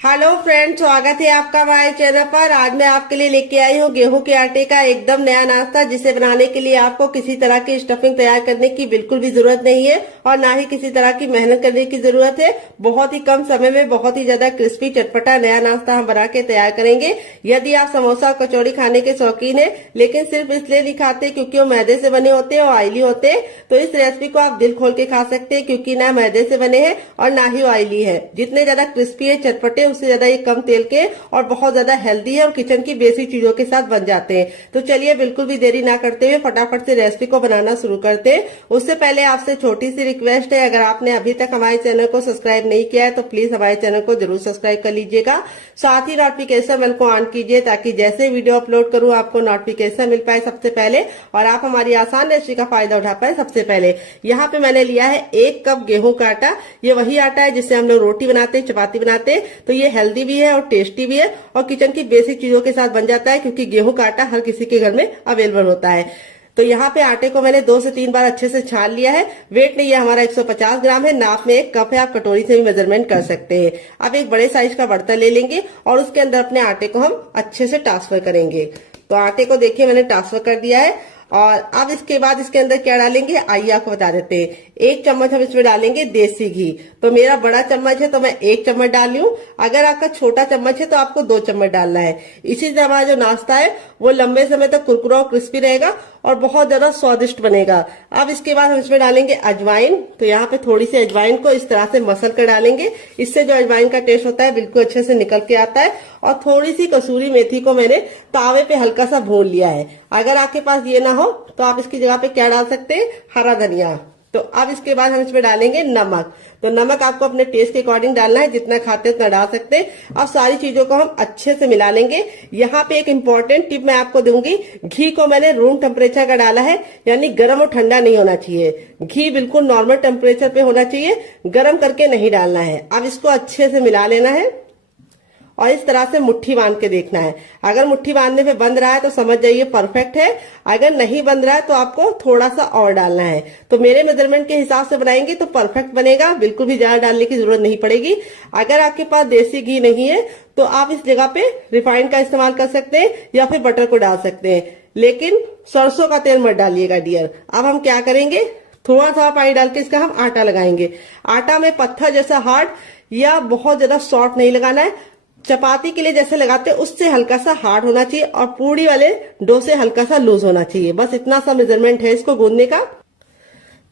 Hello friends, स्वागत है आपका हमारे चैनल पर। आज मैं आपके लिए लेके आई हूँ गेहूं के आटे का एकदम नया नाश्ता, जिसे बनाने के लिए आपको किसी तरह की स्टफिंग तैयार करने की बिल्कुल भी जरूरत नहीं है और ना ही किसी तरह की मेहनत करने की जरूरत है। बहुत ही कम समय में बहुत ही ज्यादा क्रिस्पी चटपटा नया नाश्ता हम बना के तैयार करेंगे। यदि आप समोसा और कचौड़ी खाने के शौकीन है लेकिन सिर्फ इसलिए नहीं खाते क्योंकि वो मैदे से बने होते हैं और ऑयली होते हैं, तो इस रेसिपी को आप दिल खोल के खा सकते हैं, क्योंकि ना मैदे से बने हैं और ना ही ऑयली है। जितने ज्यादा क्रिस्पी है चटपटे, उससे ज्यादा ये कम तेल के और बहुत ज्यादा हेल्दी है और किचन की बेसिक चीजों के साथ बन जाते हैं। तो चलिए बिल्कुल भी देरी ना करते हुए फटाफट से रेसिपी को बनाना शुरू करते हैं। उससे पहले आपसे छोटी सी रिक्वेस्ट है, अगर आपने अभी तक हमारे चैनल को सब्सक्राइब नहीं किया है तो प्लीज हमारे चैनल को जरूर सब्सक्राइब कर लीजिएगा। साथ ही नोटिफिकेशन बेल को ऑन कीजिए ताकि जैसे वीडियो अपलोड करूं आपको नोटिफिकेशन मिल पाए सबसे पहले और आप हमारी आसान रेसिपी का फायदा उठा पाए सबसे पहले। यहाँ पे मैंने लिया है 1 कप गेहूं का आटा। ये वही आटा है जिससे हम लोग रोटी बनाते हैं, चपाती बनाते हैं। तो ये हेल्दी भी है और टेस्टी भी है और किचन की बेसिक चीजों के साथ बन जाता है, क्योंकि गेहूं का आटा हर किसी के घर में अवेलेबल होता है। तो यहाँ पे आटे को मैंने 2 से 3 बार अच्छे से छान लिया है। वेट नहीं है हमारा 150 ग्राम है, नाप में 1 कप है, आप कटोरी से भी मेजरमेंट कर सकते हैं। अब एक बड़े साइज का बर्तन ले लेंगे और उसके अंदर अपने आटे को हम अच्छे से ट्रांसफर करेंगे। तो आटे को देखिए मैंने ट्रांसफर कर दिया है और अब इसके बाद इसके अंदर क्या डालेंगे आइए आपको बता देते हैं। 1 चम्मच हम इसमें डालेंगे देसी घी। तो मेरा बड़ा चम्मच है तो मैं 1 चम्मच डाल रही हूँ। अगर आपका छोटा चम्मच है तो आपको 2 चम्मच डालना है। इसी से हमारा जो नाश्ता है वो लंबे समय तक कुरकुरा और क्रिस्पी रहेगा और बहुत ज्यादा स्वादिष्ट बनेगा। अब इसके बाद हम इसमें डालेंगे अजवाइन। तो यहाँ पे थोड़ी सी अजवाइन को इस तरह से मसल कर डालेंगे। इससे जो अजवाइन का टेस्ट होता है बिल्कुल अच्छे से निकल के आता है। और थोड़ी सी कसूरी मेथी को मैंने तावे पे हल्का सा भून लिया है। अगर आपके पास ये ना हो तो आप इसकी जगह पे क्या डाल सकते हैं, हरा धनिया। तो अब इसके बाद हम इसमें डालेंगे नमक। तो नमक आपको अपने टेस्ट के अकॉर्डिंग डालना है, जितना खाते उतना डाल सकते हैं। अब सारी चीजों को हम अच्छे से मिला लेंगे। यहाँ पे एक इम्पोर्टेंट टिप मैं आपको दूंगी। घी को मैंने रूम टेम्परेचर का डाला है, यानी गर्म और ठंडा नहीं होना चाहिए। घी बिल्कुल नॉर्मल टेम्परेचर पे होना चाहिए, गर्म करके नहीं डालना है। अब इसको अच्छे से मिला लेना है और इस तरह से मुट्ठी बांध के देखना है। अगर मुट्ठी बांधने पे बंध रहा है तो समझ जाइए परफेक्ट है। अगर नहीं बंध रहा है तो आपको थोड़ा सा और डालना है। तो मेरे मेजरमेंट के हिसाब से बनाएंगे तो परफेक्ट बनेगा, बिल्कुल भी ज्यादा डालने की जरूरत नहीं पड़ेगी। अगर आपके पास देसी घी नहीं है तो आप इस जगह पे रिफाइंड का इस्तेमाल कर सकते हैं या फिर बटर को डाल सकते हैं, लेकिन सरसों का तेल मत डालिएगा डियर। अब हम क्या करेंगे, थोड़ा सा पानी डाल के इसका हम आटा लगाएंगे। आटा में पत्थर जैसा हार्ड या बहुत ज्यादा सॉफ्ट नहीं लगाना है। चपाती के लिए जैसे लगाते हैं उससे हल्का सा हार्ड होना चाहिए और पूड़ी वाले डो से हल्का सा लूज होना चाहिए। बस इतना सा मेजरमेंट है इसको गूंदने का।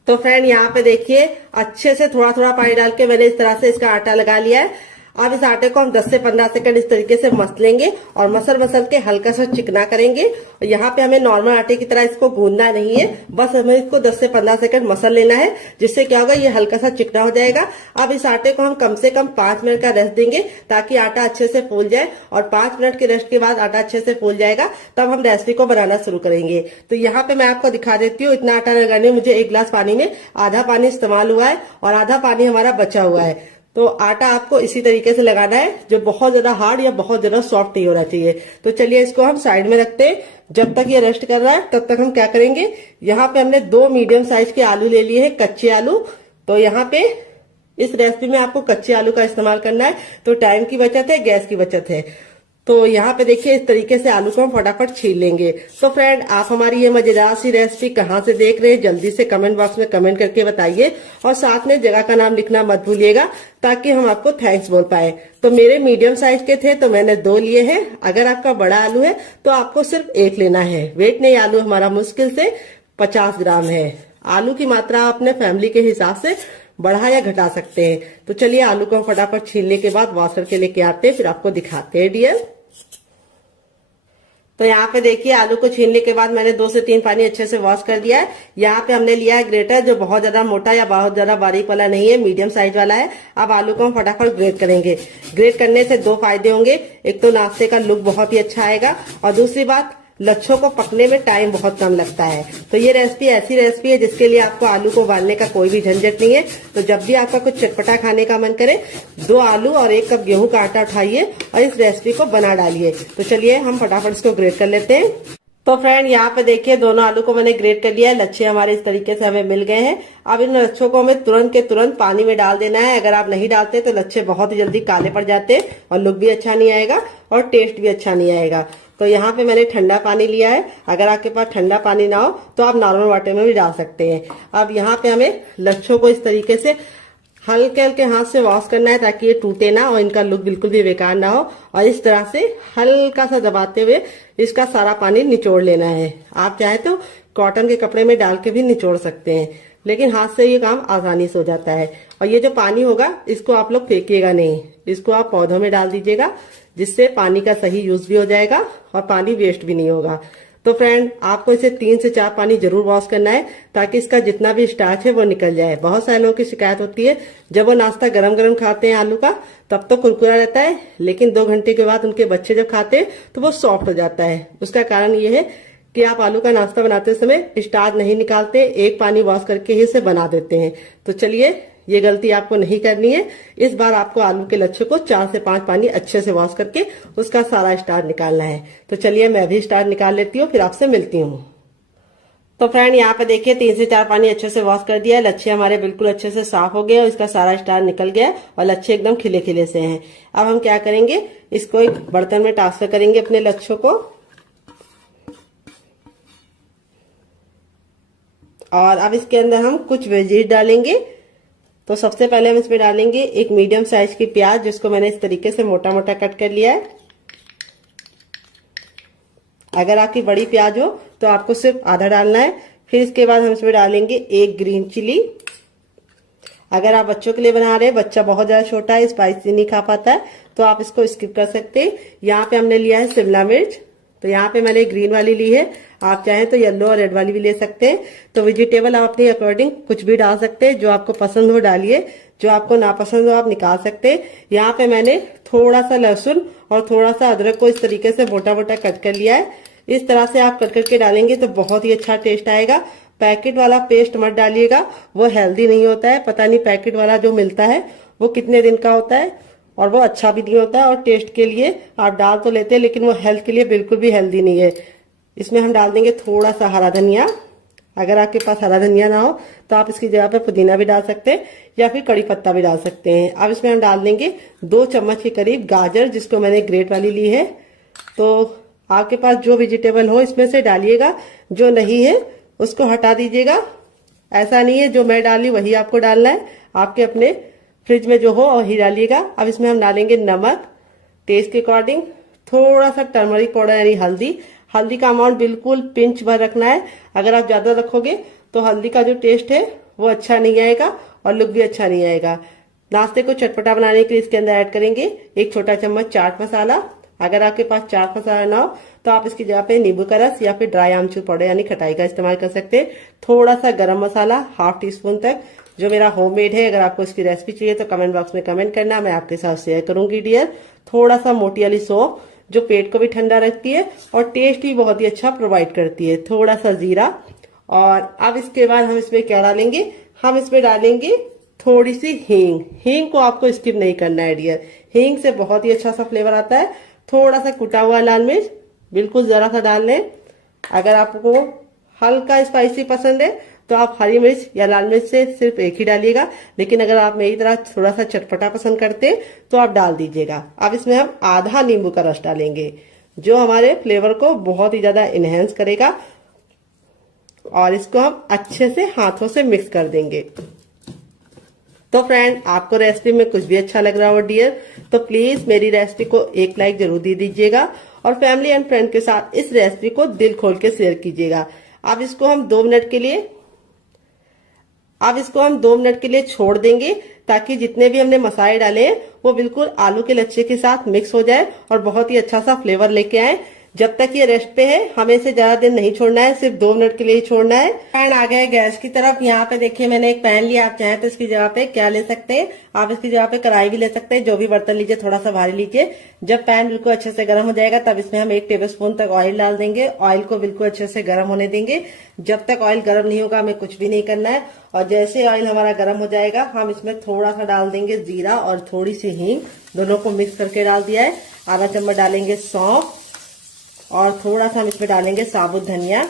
तो फ्रेंड यहाँ पे देखिए अच्छे से थोड़ा थोड़ा पानी डाल के मैंने इस तरह से इसका आटा लगा लिया है। अब इस आटे को हम 10 से 15 सेकंड इस तरीके से मसलेंगे और मसल के हल्का सा चिकना करेंगे। और यहाँ पे हमें नॉर्मल आटे की तरह इसको गूंदना नहीं है, बस हमें इसको 10 से 15 सेकंड मसल लेना है, जिससे क्या होगा ये हल्का सा चिकना हो जाएगा। अब इस आटे को हम कम से कम 5 मिनट का रेस्ट देंगे ताकि आटा अच्छे से फूल जाए और 5 मिनट के रेस्ट के बाद आटा अच्छे से फूल जाएगा, तब हम रेसिपी को बनाना शुरू करेंगे। तो यहाँ पे मैं आपको दिखा देती हूँ। इतना आटा लगाने में मुझे 1 गिलास पानी में आधा पानी इस्तेमाल हुआ है और आधा पानी हमारा बचा हुआ है। तो आटा आपको इसी तरीके से लगाना है, जो बहुत ज्यादा हार्ड या बहुत ज्यादा सॉफ्ट नहीं होना चाहिए। तो चलिए इसको हम साइड में रखते हैं। जब तक ये रेस्ट कर रहा है तब तक हम क्या करेंगे, यहाँ पे हमने 2 मीडियम साइज के आलू ले लिए हैं, कच्चे आलू। तो यहाँ पे इस रेसिपी में आपको कच्चे आलू का इस्तेमाल करना है, तो टाइम की बचत है, गैस की बचत है। तो यहाँ पे देखिए इस तरीके से आलू को हम फटाफट छील लेंगे। तो फ्रेंड आप हमारी ये मजेदार सी रेसिपी कहाँ से देख रहे हैं जल्दी से कमेंट बॉक्स में कमेंट करके बताइए और साथ में जगह का नाम लिखना मत भूलिएगा ताकि हम आपको थैंक्स बोल पाए। तो मेरे मीडियम साइज के थे तो मैंने 2 लिए हैं। अगर आपका बड़ा आलू है तो आपको सिर्फ 1 लेना है। वेट नहीं, आलू हमारा मुश्किल से 50 ग्राम है। आलू की मात्रा आप अपने फैमिली के हिसाब से बढ़ा या घटा सकते हैं। तो चलिए आलू को फटाफट छीलने के बाद वॉशर के लेके आते हैं, फिर आपको दिखाते हैं डियर। तो यहाँ पे देखिए आलू को छीलने के बाद मैंने 2 से 3 पानी अच्छे से वॉश कर दिया है। यहाँ पे हमने लिया है ग्रेटर, जो बहुत ज्यादा मोटा या बहुत ज्यादा बारीक वाला नहीं है, मीडियम साइज वाला है। अब आलू को हम फटाफट ग्रेट करेंगे। ग्रेट करने से 2 फायदे होंगे। एक तो नाश्ते का लुक बहुत ही अच्छा आएगा और दूसरी बात लच्छों को पकने में टाइम बहुत कम लगता है। तो ये रेसिपी ऐसी रेसिपी है जिसके लिए आपको आलू को उबालने का कोई भी झंझट नहीं है। तो जब भी आपका कुछ चटपटा खाने का मन करे 2 आलू और 1 कप गेहूं का आटा उठाइए और इस रेसिपी को बना डालिए। तो चलिए हम फटाफट इसको ग्रेट कर लेते हैं। तो फ्रेंड यहाँ पे देखिए दोनों आलू को मैंने ग्रेट कर लिया है। लच्छे हमारे इस तरीके से हमें मिल गए हैं। अब इन लच्छों को हमें तुरंत के तुरंत पानी में डाल देना है। अगर आप नहीं डालते तो लच्छे बहुत ही जल्दी काले पड़ जाते हैं और लुक भी अच्छा नहीं आएगा और टेस्ट भी अच्छा नहीं आएगा। तो यहाँ पे मैंने ठंडा पानी लिया है। अगर आपके पास ठंडा पानी ना हो तो आप नॉर्मल वाटर में भी डाल सकते हैं। अब यहाँ पे हमें लच्छों को इस तरीके से हल्के हल्के हाथ से वॉश करना है ताकि ये टूटे ना और इनका लुक बिल्कुल भी बेकार ना हो। और इस तरह से हल्का सा दबाते हुए इसका सारा पानी निचोड़ लेना है। आप चाहे तो कॉटन के कपड़े में डाल के भी निचोड़ सकते हैं, लेकिन हाथ से ये काम आसानी से हो जाता है। और ये जो पानी होगा इसको आप लोग फेंकिएगा नहीं, इसको आप पौधों में डाल दीजिएगा, जिससे पानी का सही यूज भी हो जाएगा और पानी वेस्ट भी नहीं होगा। तो फ्रेंड आपको इसे 3 से 4 पानी जरूर वॉश करना है ताकि इसका जितना भी स्टार्च है वो निकल जाए। बहुत सारे लोगों की शिकायत होती है जब वो नाश्ता गरम गरम खाते हैं आलू का तब तो कुरकुरा रहता है, लेकिन 2 घंटे के बाद उनके बच्चे जब खाते हैं तो वो सॉफ्ट हो जाता है। उसका कारण ये है कि आप आलू का नाश्ता बनाते समय स्टार्च नहीं निकालते, एक पानी वॉश करके ही इसे बना देते हैं। तो चलिए ये गलती आपको नहीं करनी है। इस बार आपको आलू के लच्छे को 4 से 5 पानी अच्छे से वॉश करके उसका सारा स्टार्च निकालना है। तो चलिए मैं भी स्टार्च निकाल लेती हूँ, फिर आपसे मिलती हूँ। तो फ्रेंड यहाँ पे देखिए 3 से 4 पानी अच्छे से वॉश कर दिया है। लच्छे हमारे बिल्कुल अच्छे से साफ हो गए और इसका सारा स्टार्च निकल गया और लच्छे एकदम खिले खिले से हैं। अब हम क्या करेंगे, इसको एक बर्तन में ट्रांसफर करेंगे अपने लच्छों को। और अब इसके अंदर हम कुछ वेजीज डालेंगे। तो सबसे पहले हम इसमें डालेंगे एक मीडियम साइज की प्याज, जिसको मैंने इस तरीके से मोटा मोटा कट कर लिया है। अगर आपकी बड़ी प्याज हो तो आपको सिर्फ आधा डालना है। फिर इसके बाद हम इसमें डालेंगे एक ग्रीन चिली। अगर आप बच्चों के लिए बना रहे हैं, बच्चा बहुत ज्यादा छोटा है, स्पाइसी नहीं खा पाता है, तो आप इसको स्किप कर सकते हैं। यहाँ पे हमने लिया है शिमला मिर्च। तो यहाँ पे मैंने ग्रीन वाली ली है, आप चाहें तो येलो और रेड वाली भी ले सकते हैं। तो वेजिटेबल आप अपने अकॉर्डिंग कुछ भी डाल सकते हैं, जो आपको पसंद हो डालिए, जो आपको नापसंद हो आप निकाल सकते हैं। यहाँ पे मैंने थोड़ा सा लहसुन और थोड़ा सा अदरक को इस तरीके से मोटा मोटा कट कर लिया है। इस तरह से आप कट करके डालेंगे तो बहुत ही अच्छा टेस्ट आएगा। पैकेट वाला पेस्ट मत डालिएगा, वो हेल्दी नहीं होता है। पता नहीं पैकेट वाला जो मिलता है वो कितने दिन का होता है और वो अच्छा भी नहीं होता है। और टेस्ट के लिए आप डाल तो लेते हैं, लेकिन वो हेल्थ के लिए बिल्कुल भी हेल्दी नहीं है। इसमें हम डाल देंगे थोड़ा सा हरा धनिया। अगर आपके पास हरा धनिया ना हो तो आप इसकी जगह पे पुदीना भी डाल सकते हैं या फिर कड़ी पत्ता भी डाल सकते हैं। अब इसमें हम डाल देंगे 2 चम्मच के करीब गाजर, जिसको मैंने ग्रेट वाली ली है। तो आपके पास जो वेजिटेबल हो इसमें से डालिएगा, जो नहीं है उसको हटा दीजिएगा। ऐसा नहीं है जो मैं डाली वही आपको डालना है, आपके अपने फ्रिज में जो हो वही डालिएगा। अब इसमें हम डालेंगे नमक टेस्ट के अकॉर्डिंग, थोड़ा सा टर्मरिक पाउडर यानी हल्दी। हल्दी का अमाउंट बिल्कुल पिंच भर रखना है। अगर आप ज्यादा रखोगे तो हल्दी का जो टेस्ट है वो अच्छा नहीं आएगा और लुक भी अच्छा नहीं आएगा। नाश्ते को चटपटा बनाने के लिए इसके अंदर ऐड करेंगे 1 छोटा चम्मच चाट मसाला। अगर आपके पास चाट मसाला ना हो तो आप इसकी जगह पे नींबू का रस या फिर ड्राई आमचूर पाउडर यानी खटाई का इस्तेमाल कर सकते हैं। थोड़ा सा गरम मसाला 1/2 टीस्पून तक, जो मेरा होममेड है। अगर आपको इसकी रेसिपी चाहिए तो कमेंट बॉक्स में कमेंट करना, मैं आपके साथ शेयर करूंगी डियर। थोड़ा सा मोटी वाली सौंफ, जो पेट को भी ठंडा रखती है और टेस्ट भी बहुत ही अच्छा प्रोवाइड करती है। थोड़ा सा जीरा। और अब इसके बाद हम इसमें क्या डालेंगे, हम इसमें डालेंगे थोड़ी सी हींग। हींग को आपको स्किप नहीं करना है डियर, हींग से बहुत ही अच्छा सा फ्लेवर आता है। थोड़ा सा कुटा हुआ लाल मिर्च, बिल्कुल जरा सा डाल लें। अगर आपको हल्का स्पाइसी पसंद है तो आप हरी मिर्च या लाल मिर्च से सिर्फ एक ही डालिएगा, लेकिन अगर आप मेरी तरह थोड़ा सा चटपटा पसंद करते हैं तो आप डाल दीजिएगा। अब इसमें हम आधा नींबू का रस डालेंगे, जो हमारे फ्लेवर को बहुत ही ज्यादा इनहेंस करेगा। और इसको हम अच्छे से हाथों से मिक्स कर देंगे। तो फ्रेंड आपको रेसिपी में कुछ भी अच्छा लग रहा हो डियर, तो प्लीज मेरी रेसिपी को एक लाइक जरूर दे दीजिएगा और फैमिली एंड फ्रेंड के साथ इस रेसिपी को दिल खोल के शेयर कीजिएगा। अब इसको हम 2 मिनट के लिए छोड़ देंगे ताकि जितने भी हमने मसाले डाले हैं वो बिल्कुल आलू के लच्छे के साथ मिक्स हो जाए और बहुत ही अच्छा सा फ्लेवर लेके आए। जब तक ये रेस्ट पे है हमें इसे ज्यादा देर नहीं छोड़ना है, सिर्फ 2 मिनट के लिए ही छोड़ना है। पैन आ गया है गैस की तरफ। यहाँ पे देखिए मैंने एक पैन लिया, आप चाहें तो इसकी जगह पे क्या ले सकते हैं, आप इसकी जगह पे कढ़ाई भी ले सकते हैं। जो भी बर्तन लीजिए थोड़ा सा भारी लीजिए। जब पैन बिल्कुल अच्छे से गर्म हो जाएगा तब इसमें हम 1 टेबलस्पून तक ऑयल डाल देंगे। ऑयल को बिल्कुल अच्छे से गर्म होने देंगे। जब तक ऑयल गर्म नहीं होगा हमें कुछ भी नहीं करना है। और जैसे ऑयल हमारा गर्म हो जाएगा हम इसमें थोड़ा सा डाल देंगे जीरा और थोड़ी सी हींग, दोनों को मिक्स करके डाल दिया है। आधा चम्मच डालेंगे सौंफ और थोड़ा सा हम इसमें डालेंगे साबुत धनिया।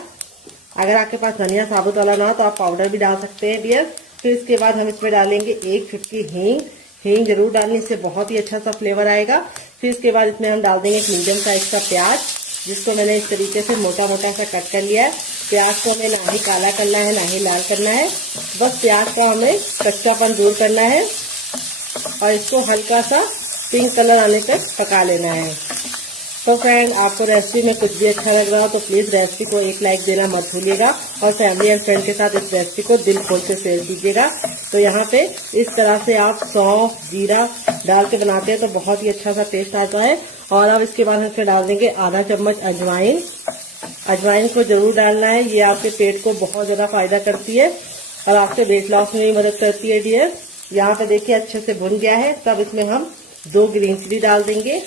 अगर आपके पास धनिया साबुत वाला ना हो तो आप पाउडर भी डाल सकते हैं डियर। फिर इसके बाद हम इसमें डालेंगे 1 चुटकी हींग। हींग जरूर डालने से बहुत ही अच्छा सा फ्लेवर आएगा। फिर इसके बाद इसमें हम डाल देंगे एक मीडियम साइज का प्याज, जिसको मैंने इस तरीके से मोटा मोटा सा कट कर लिया है। प्याज को हमें ना ही काला करना है ना ही लाल करना है, बस प्याज को हमें कच्चापन दूर करना है और इसको हल्का सा पिंक कलर आने तक पका लेना है। तो फ्रेंड, आपको रेसिपी में कुछ भी अच्छा लग रहा हो तो प्लीज रेसिपी को एक लाइक देना मत भूलिएगा और फैमिली एंड फ्रेंड के साथ इस रेसिपी को दिल खोल से शेयर कीजिएगा। तो यहाँ पे इस तरह से आप सौंफ जीरा डाल के बनाते हैं तो बहुत ही अच्छा सा टेस्ट आता है। और अब इसके बाद हम इसमें डाल देंगे आधा चम्मच अजवाइन। अजवाइन को जरूर डालना है, ये आपके पेट को बहुत ज्यादा फायदा करती है और आपके वेट लॉस में भी मदद करती है डियर। यहाँ पे देखिए अच्छे से भुन गया है। तब इसमें हम 2 ग्रीन चिली डाल देंगे।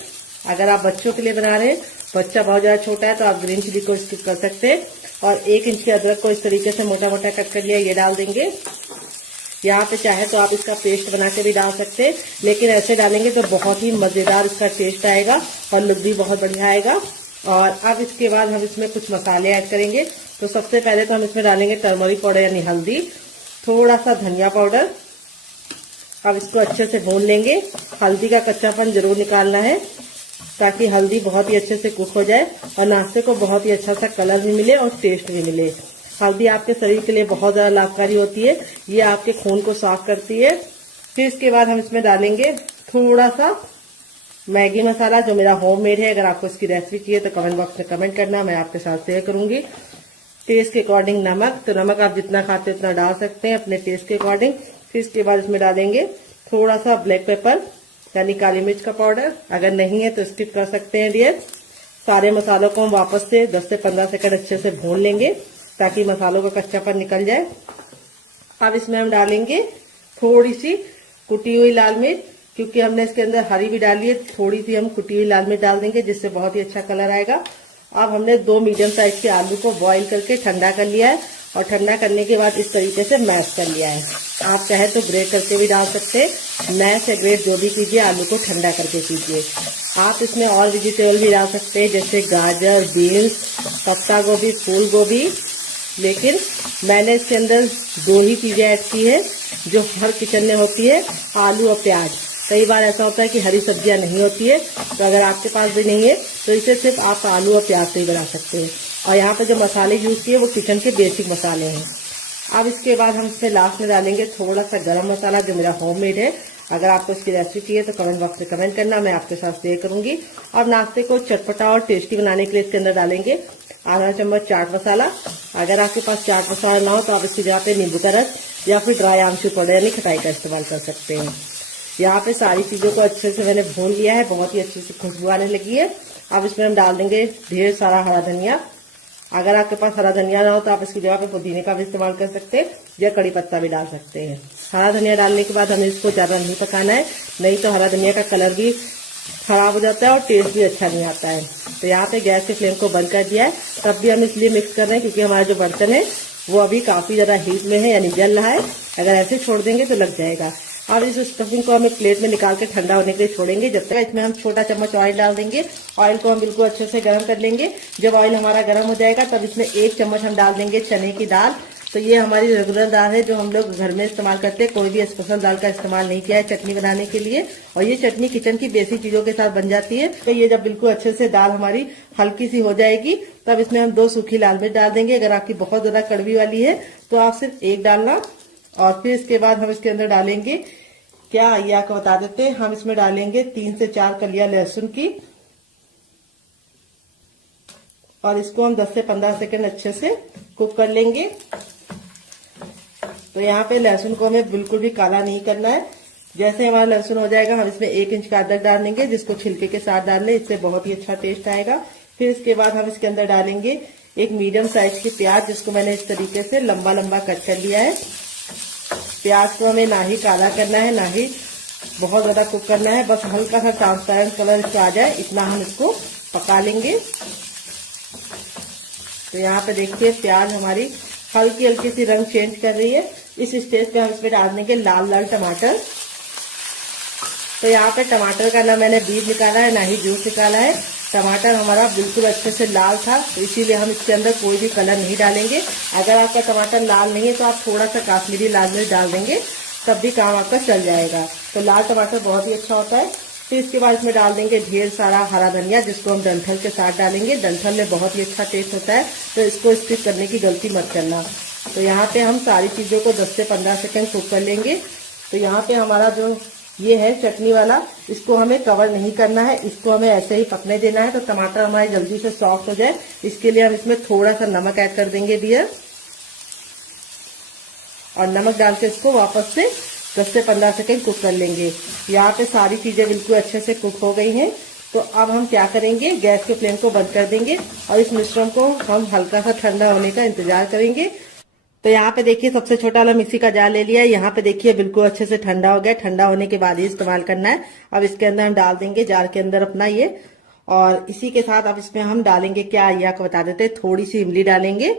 अगर आप बच्चों के लिए बना रहे हैं, बच्चा बहुत ज्यादा छोटा है तो आप ग्रीन चिली को स्किप कर सकते हैं। और 1 इंच के अदरक को इस तरीके से मोटा मोटा कट कर लिया, ये डाल देंगे। यहाँ पे चाहे तो आप इसका पेस्ट बना के भी डाल सकते हैं, लेकिन ऐसे डालेंगे तो बहुत ही मजेदार इसका टेस्ट आएगा और लुक भी बहुत बढ़िया आएगा। और अब इसके बाद हम इसमें कुछ मसाले ऐड करेंगे। तो सबसे पहले तो हम इसमें डालेंगे टर्मरिक पाउडर यानी हल्दी, थोड़ा सा धनिया पाउडर। अब इसको अच्छे से भून लेंगे। हल्दी का कच्चापन जरूर निकालना है ताकि हल्दी बहुत ही अच्छे से कुक हो जाए और नाश्ते को बहुत ही अच्छा सा कलर भी मिले और टेस्ट भी मिले। हल्दी आपके शरीर के लिए बहुत ज्यादा लाभकारी होती है, ये आपके खून को साफ करती है। फिर इसके बाद हम इसमें डालेंगे थोड़ा सा मैगी मसाला, जो मेरा होममेड है। अगर आपको इसकी रेसिपी चाहिए तो कमेंट बॉक्स में कमेंट करना, मैं आपके साथ शेयर करूंगी। टेस्ट के अकॉर्डिंग नमक, तो नमक आप जितना खाते हैं उतना डाल सकते हैं अपने टेस्ट के अकॉर्डिंग। फिर इसके बाद इसमें डालेंगे थोड़ा सा ब्लैक पेपर यानी काली मिर्च का पाउडर। अगर नहीं है तो स्किप कर सकते हैं डियर। सारे मसालों को हम वापस से 10 से 15 सेकंड अच्छे से भून लेंगे ताकि मसालों का कच्चापन निकल जाए। अब इसमें हम डालेंगे थोड़ी सी कुटी हुई लाल मिर्च, क्योंकि हमने इसके अंदर हरी भी डाली है, थोड़ी सी हम कुटी हुई लाल मिर्च डाल देंगे जिससे बहुत ही अच्छा कलर आएगा। अब हमने 2 मीडियम साइज के आलू को बॉईल करके ठंडा कर लिया है और ठंडा करने के बाद इस तरीके से मैश कर लिया है। आप चाहे तो ग्रेट करके भी डाल सकते हैं, मैश या ग्रेट जो भी कीजिए, आलू को ठंडा करके कीजिए। आप इसमें और वेजिटेबल भी डाल सकते हैं जैसे गाजर, बीन्स, पत्ता गोभी, फूल गोभी, लेकिन मैंने इसके अंदर 2 ही चीजें ऐड की है जो हर किचन में होती है, आलू और प्याज। कई बार ऐसा होता है कि हरी सब्जियां नहीं होती है, तो अगर आपके पास भी नहीं है तो इसे सिर्फ आप आलू और प्याज से ही बना सकते हैं। और यहाँ पे जो मसाले यूज किए वो किचन के बेसिक मसाले हैं। अब इसके बाद हम इसमें लास्ट में डालेंगे थोड़ा सा गरम मसाला, जो मेरा होममेड है। अगर आपको इसकी रेसिपी चाहिए तो कमेंट बॉक्स में कमेंट करना, मैं आपके साथ शेयर करूंगी। अब नाश्ते को चटपटा और टेस्टी बनाने के लिए इसके अंदर डालेंगे आधा चम्मच चाट मसाला। अगर आपके पास चाट मसाला ना हो तो आप इसकी जगह पे नींबू का रस या फिर ड्राई आमचूर पाउडर यानी खटाई का इस्तेमाल कर सकते हैं। यहाँ पे सारी चीजों को अच्छे से मैंने भून लिया है, बहुत ही अच्छे से खुशबू आने लगी है। अब इसमें हम डाल देंगे ढेर सारा हरा धनिया। अगर आपके पास हरा धनिया ना हो तो आप इसकी जगह पे पुदीने का भी इस्तेमाल कर सकते हैं या कड़ी पत्ता भी डाल सकते हैं। हरा धनिया डालने के बाद हमें इसको ज्यादा नहीं पकाना है, नहीं तो हरा धनिया का कलर भी खराब हो जाता है और टेस्ट भी अच्छा नहीं आता है। तो यहाँ पे गैस के फ्लेम को बंद कर दिया है, तब भी हम इसलिए मिक्स कर रहे हैं क्योंकि हमारा जो बर्तन है वो अभी काफी ज्यादा हीट में है यानी जल रहा है। अगर ऐसे छोड़ देंगे तो लग जाएगा। और इस स्टफिंग को हम एक प्लेट में निकाल के ठंडा होने के लिए छोड़ेंगे। जब तक इसमें हम छोटा चम्मच ऑयल डाल देंगे। ऑयल को हम बिल्कुल अच्छे से गर्म कर लेंगे। जब ऑयल हमारा गर्म हो जाएगा तब इसमें 1 चम्मच हम डाल देंगे चने की दाल। तो ये हमारी रेगुलर दाल है जो हम लोग घर में इस्तेमाल करते हैं, कोई भी स्पेशल दाल का इस्तेमाल नहीं किया है चटनी बनाने के लिए। और ये चटनी किचन की बेसिक चीजों के साथ बन जाती है। तो ये जब बिल्कुल अच्छे से दाल हमारी हल्की सी हो जाएगी तब इसमें हम 2 सूखी लाल मिर्च डाल देंगे। अगर आपकी बहुत ज्यादा कड़वी वाली है तो आप सिर्फ 1 डालना। और फिर इसके बाद हम इसके अंदर डालेंगे, क्या ये आपको बता देते हैं, हम इसमें डालेंगे 3 से 4 कलियां लहसुन की और इसको हम 10 से 15 सेकंड अच्छे से कुक कर लेंगे। तो यहाँ पे लहसुन को हमें बिल्कुल भी काला नहीं करना है। जैसे हमारा लहसुन हो जाएगा हम इसमें 1 इंच का अदरक डाल देंगे जिसको छिलके के साथ डाल लें, इससे बहुत ही अच्छा टेस्ट आएगा। फिर इसके बाद हम इसके अंदर डालेंगे एक मीडियम साइज की प्याज जिसको मैंने इस तरीके से लंबा लंबा कट कर लिया है। प्याज को हमें ना ही काला करना है ना ही बहुत ज्यादा कुक करना है, बस हल्का सा ट्रांसपेरेंट कलर इसको आ जाए इतना हम इसको पका लेंगे। तो यहाँ पे देखिए प्याज हमारी हल्की हल्की सी रंग चेंज कर रही है। इस स्टेज पे हम इसमें डाल देंगे लाल लाल टमाटर। तो यहाँ पे टमाटर का ना मैंने बीज निकाला है ना ही जूस निकाला है, टमाटर हमारा बिल्कुल अच्छे से लाल था, तो इसीलिए हम इसके अंदर कोई भी कलर नहीं डालेंगे। अगर आपका टमाटर लाल नहीं है तो आप थोड़ा सा काश्मीरी लाल मिर्च डाल देंगे, तब भी काम आपका चल जाएगा। तो लाल टमाटर बहुत ही अच्छा होता है। फिर इसके बाद इसमें डाल देंगे ढेर सारा हरा धनिया, जिसको हम डंठल के साथ डालेंगे। डंठल में बहुत ही अच्छा टेस्ट होता है, तो इसको स्किप करने की गलती मत करना। तो यहाँ पे हम सारी चीज़ों को 10 से 15 सेकंड कुक कर लेंगे। तो यहाँ पे हमारा जो ये है चटनी वाला, इसको हमें कवर नहीं करना है, इसको हमें ऐसे ही पकने देना है। तो टमाटर हमारे जल्दी से सॉफ्ट हो जाए, इसके लिए हम इसमें थोड़ा सा नमक ऐड कर देंगे डियर, और नमक डाल के इसको वापस से 10 से 15 सेकंड कुक कर लेंगे। यहाँ पे सारी चीजें बिल्कुल अच्छे से कुक हो गई हैं। तो अब हम क्या करेंगे, गैस के फ्लेम को बंद कर देंगे और इस मिश्रण को हम हल्का सा ठंडा होने का इंतजार करेंगे। तो यहाँ पे देखिए सबसे छोटा वाला मिक्सी का जार ले लिया है। यहाँ पे देखिए बिल्कुल अच्छे से ठंडा हो गया। ठंडा होने के बाद ही इस्तेमाल करना है। अब इसके अंदर हम डाल देंगे जार के अंदर अपना ये, और इसी के साथ अब इसमें हम डालेंगे क्या, ये आपको बता देते हैं, थोड़ी सी इमली डालेंगे।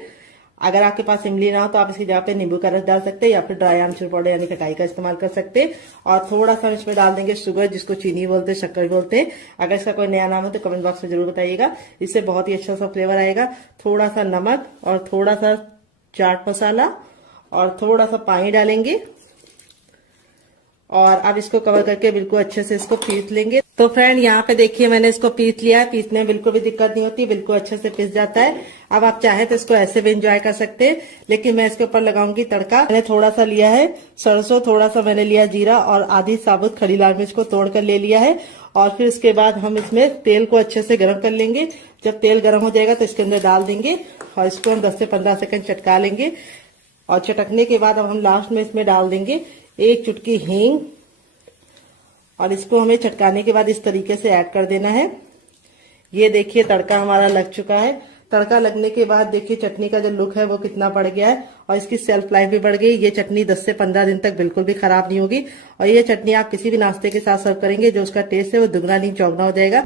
अगर आपके पास इमली ना हो तो आप इसकी जगह पे नींबू का रस डाल सकते हैं, या फिर ड्राई आमचूर पाउडर यानी खटाई का इस्तेमाल कर सकते हैं। और थोड़ा सा इसमें डाल देंगे शुगर, जिसको चीनी बोलते हैं, शक्कर बोलते हैं। अगर इसका कोई नया नाम हो तो कमेंट बॉक्स में जरूर बताइएगा, इससे बहुत ही अच्छा सा फ्लेवर आएगा। थोड़ा सा नमक और थोड़ा सा चाट मसाला और थोड़ा सा पानी डालेंगे, और अब इसको कवर करके बिल्कुल अच्छे से इसको पीस लेंगे। तो फ्रेंड यहाँ पे देखिए मैंने इसको पीस लिया है। पीसने में बिल्कुल भी दिक्कत नहीं होती, बिल्कुल अच्छे से पीस जाता है। अब आप चाहे तो इसको ऐसे भी एंजॉय कर सकते हैं, लेकिन मैं इसके ऊपर लगाऊंगी तड़का। मैंने थोड़ा सा लिया है सरसों, थोड़ा सा मैंने लिया जीरा, और आधी साबुत खड़ी लाल मिर्च को तोड़कर ले लिया है। और फिर इसके बाद हम इसमें तेल को अच्छे से गर्म कर लेंगे। जब तेल गर्म हो जाएगा तो इसके अंदर डाल देंगे, और इसको हम 10 से 15 सेकंड चटका लेंगे। और चटकने के बाद अब हम लास्ट में इसमें डाल देंगे 1 चुटकी हींग, और इसको हमें चटकाने के बाद इस तरीके से ऐड कर देना है। ये देखिए तड़का हमारा लग चुका है। तड़का लगने के बाद देखिए चटनी का जो लुक है वो कितना बढ़ गया है, और इसकी शेल्फ लाइफ भी बढ़ गई। ये चटनी 10 से 15 दिन तक बिल्कुल भी खराब नहीं होगी, और ये चटनी आप किसी भी नाश्ते के साथ सर्व करेंगे, जो उसका टेस्ट है वो दुगना नहीं चौगना हो जाएगा।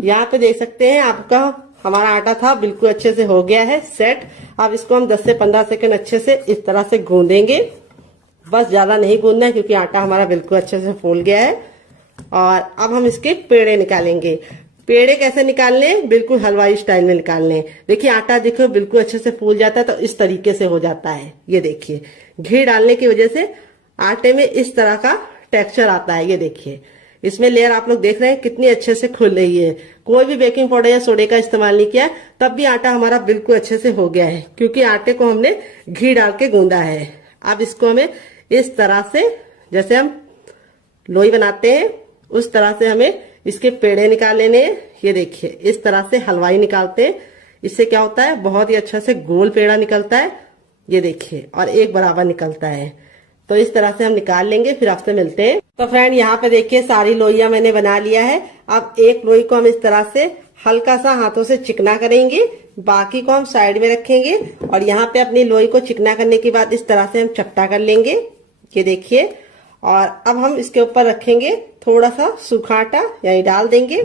यहाँ पे देख सकते हैं आपका हमारा आटा था बिल्कुल अच्छे से हो गया है सेट। अब इसको हम 10 से 15 सेकंड अच्छे से इस तरह से गूंदेंगे, बस ज्यादा नहीं गूंदना है क्योंकि आटा हमारा बिल्कुल अच्छे से फूल गया है। और अब हम इसके पेड़े निकालेंगे। पेड़े कैसे निकालने, बिल्कुल हलवाई स्टाइल में निकालने। देखिए आटा देखो बिल्कुल अच्छे से फूल जाता है, तो इस तरीके से हो जाता है। ये देखिए घी डालने की वजह से आटे में इस तरह का टेक्सचर आता है। ये देखिए इसमें लेयर आप लोग देख रहे हैं कितनी अच्छे से खुल रही है। कोई भी बेकिंग पाउडर या सोडे का इस्तेमाल नहीं किया, तब भी आटा हमारा बिल्कुल अच्छे से हो गया है, क्योंकि आटे को हमने घी डाल के गूंदा है। अब इसको हमें इस तरह से, जैसे हम लोई बनाते हैं उस तरह से हमें इसके पेड़े निकाल लेने हैं। ये देखिए इस तरह से हलवाई निकालते हैं। इससे क्या होता है, बहुत ही अच्छा से गोल पेड़ा निकलता है। ये देखिए, और एक बराबर निकलता है। तो इस तरह से हम निकाल लेंगे, फिर आपसे मिलते हैं। तो फ्रेंड यहाँ पे देखिए सारी लोइयां मैंने बना लिया है। अब एक लोई को हम इस तरह से हल्का सा हाथों से चिकना करेंगे, बाकी को हम साइड में रखेंगे। और यहाँ पे अपनी लोई को चिकना करने के बाद इस तरह से हम चपटा कर लेंगे। ये देखिए, और अब हम इसके ऊपर रखेंगे थोड़ा सा सूखा आटा, यानी डाल देंगे।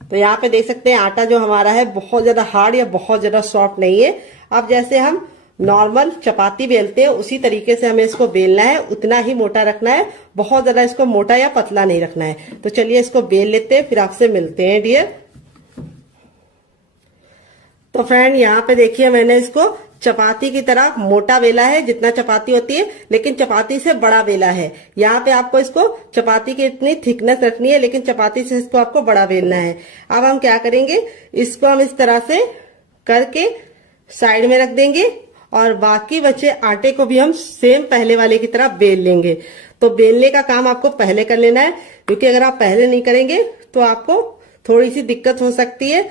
तो यहाँ पे देख सकते हैं आटा जो हमारा है बहुत ज्यादा हार्ड या बहुत ज्यादा सॉफ्ट नहीं है। अब जैसे हम नॉर्मल चपाती बेलते हैं उसी तरीके से हमें इसको बेलना है, उतना ही मोटा रखना है, बहुत ज्यादा इसको मोटा या पतला नहीं रखना है। तो चलिए इसको बेल लेते हैं, फिर आपसे मिलते हैं डियर। तो फ्रेंड यहाँ पे देखिए मैंने इसको चपाती की तरह मोटा बेला है, जितना चपाती होती है, लेकिन चपाती से बड़ा बेला है। यहाँ पे आपको इसको चपाती की इतनी थिकनेस रखनी है, लेकिन चपाती से इसको आपको बड़ा बेलना है। अब हम क्या करेंगे, इसको हम इस तरह से करके साइड में रख देंगे, और बाकी बचे आटे को भी हम सेम पहले वाले की तरह बेल लेंगे। तो बेलने का काम आपको पहले कर लेना है, क्योंकि अगर आप पहले नहीं करेंगे तो आपको थोड़ी सी दिक्कत हो सकती है,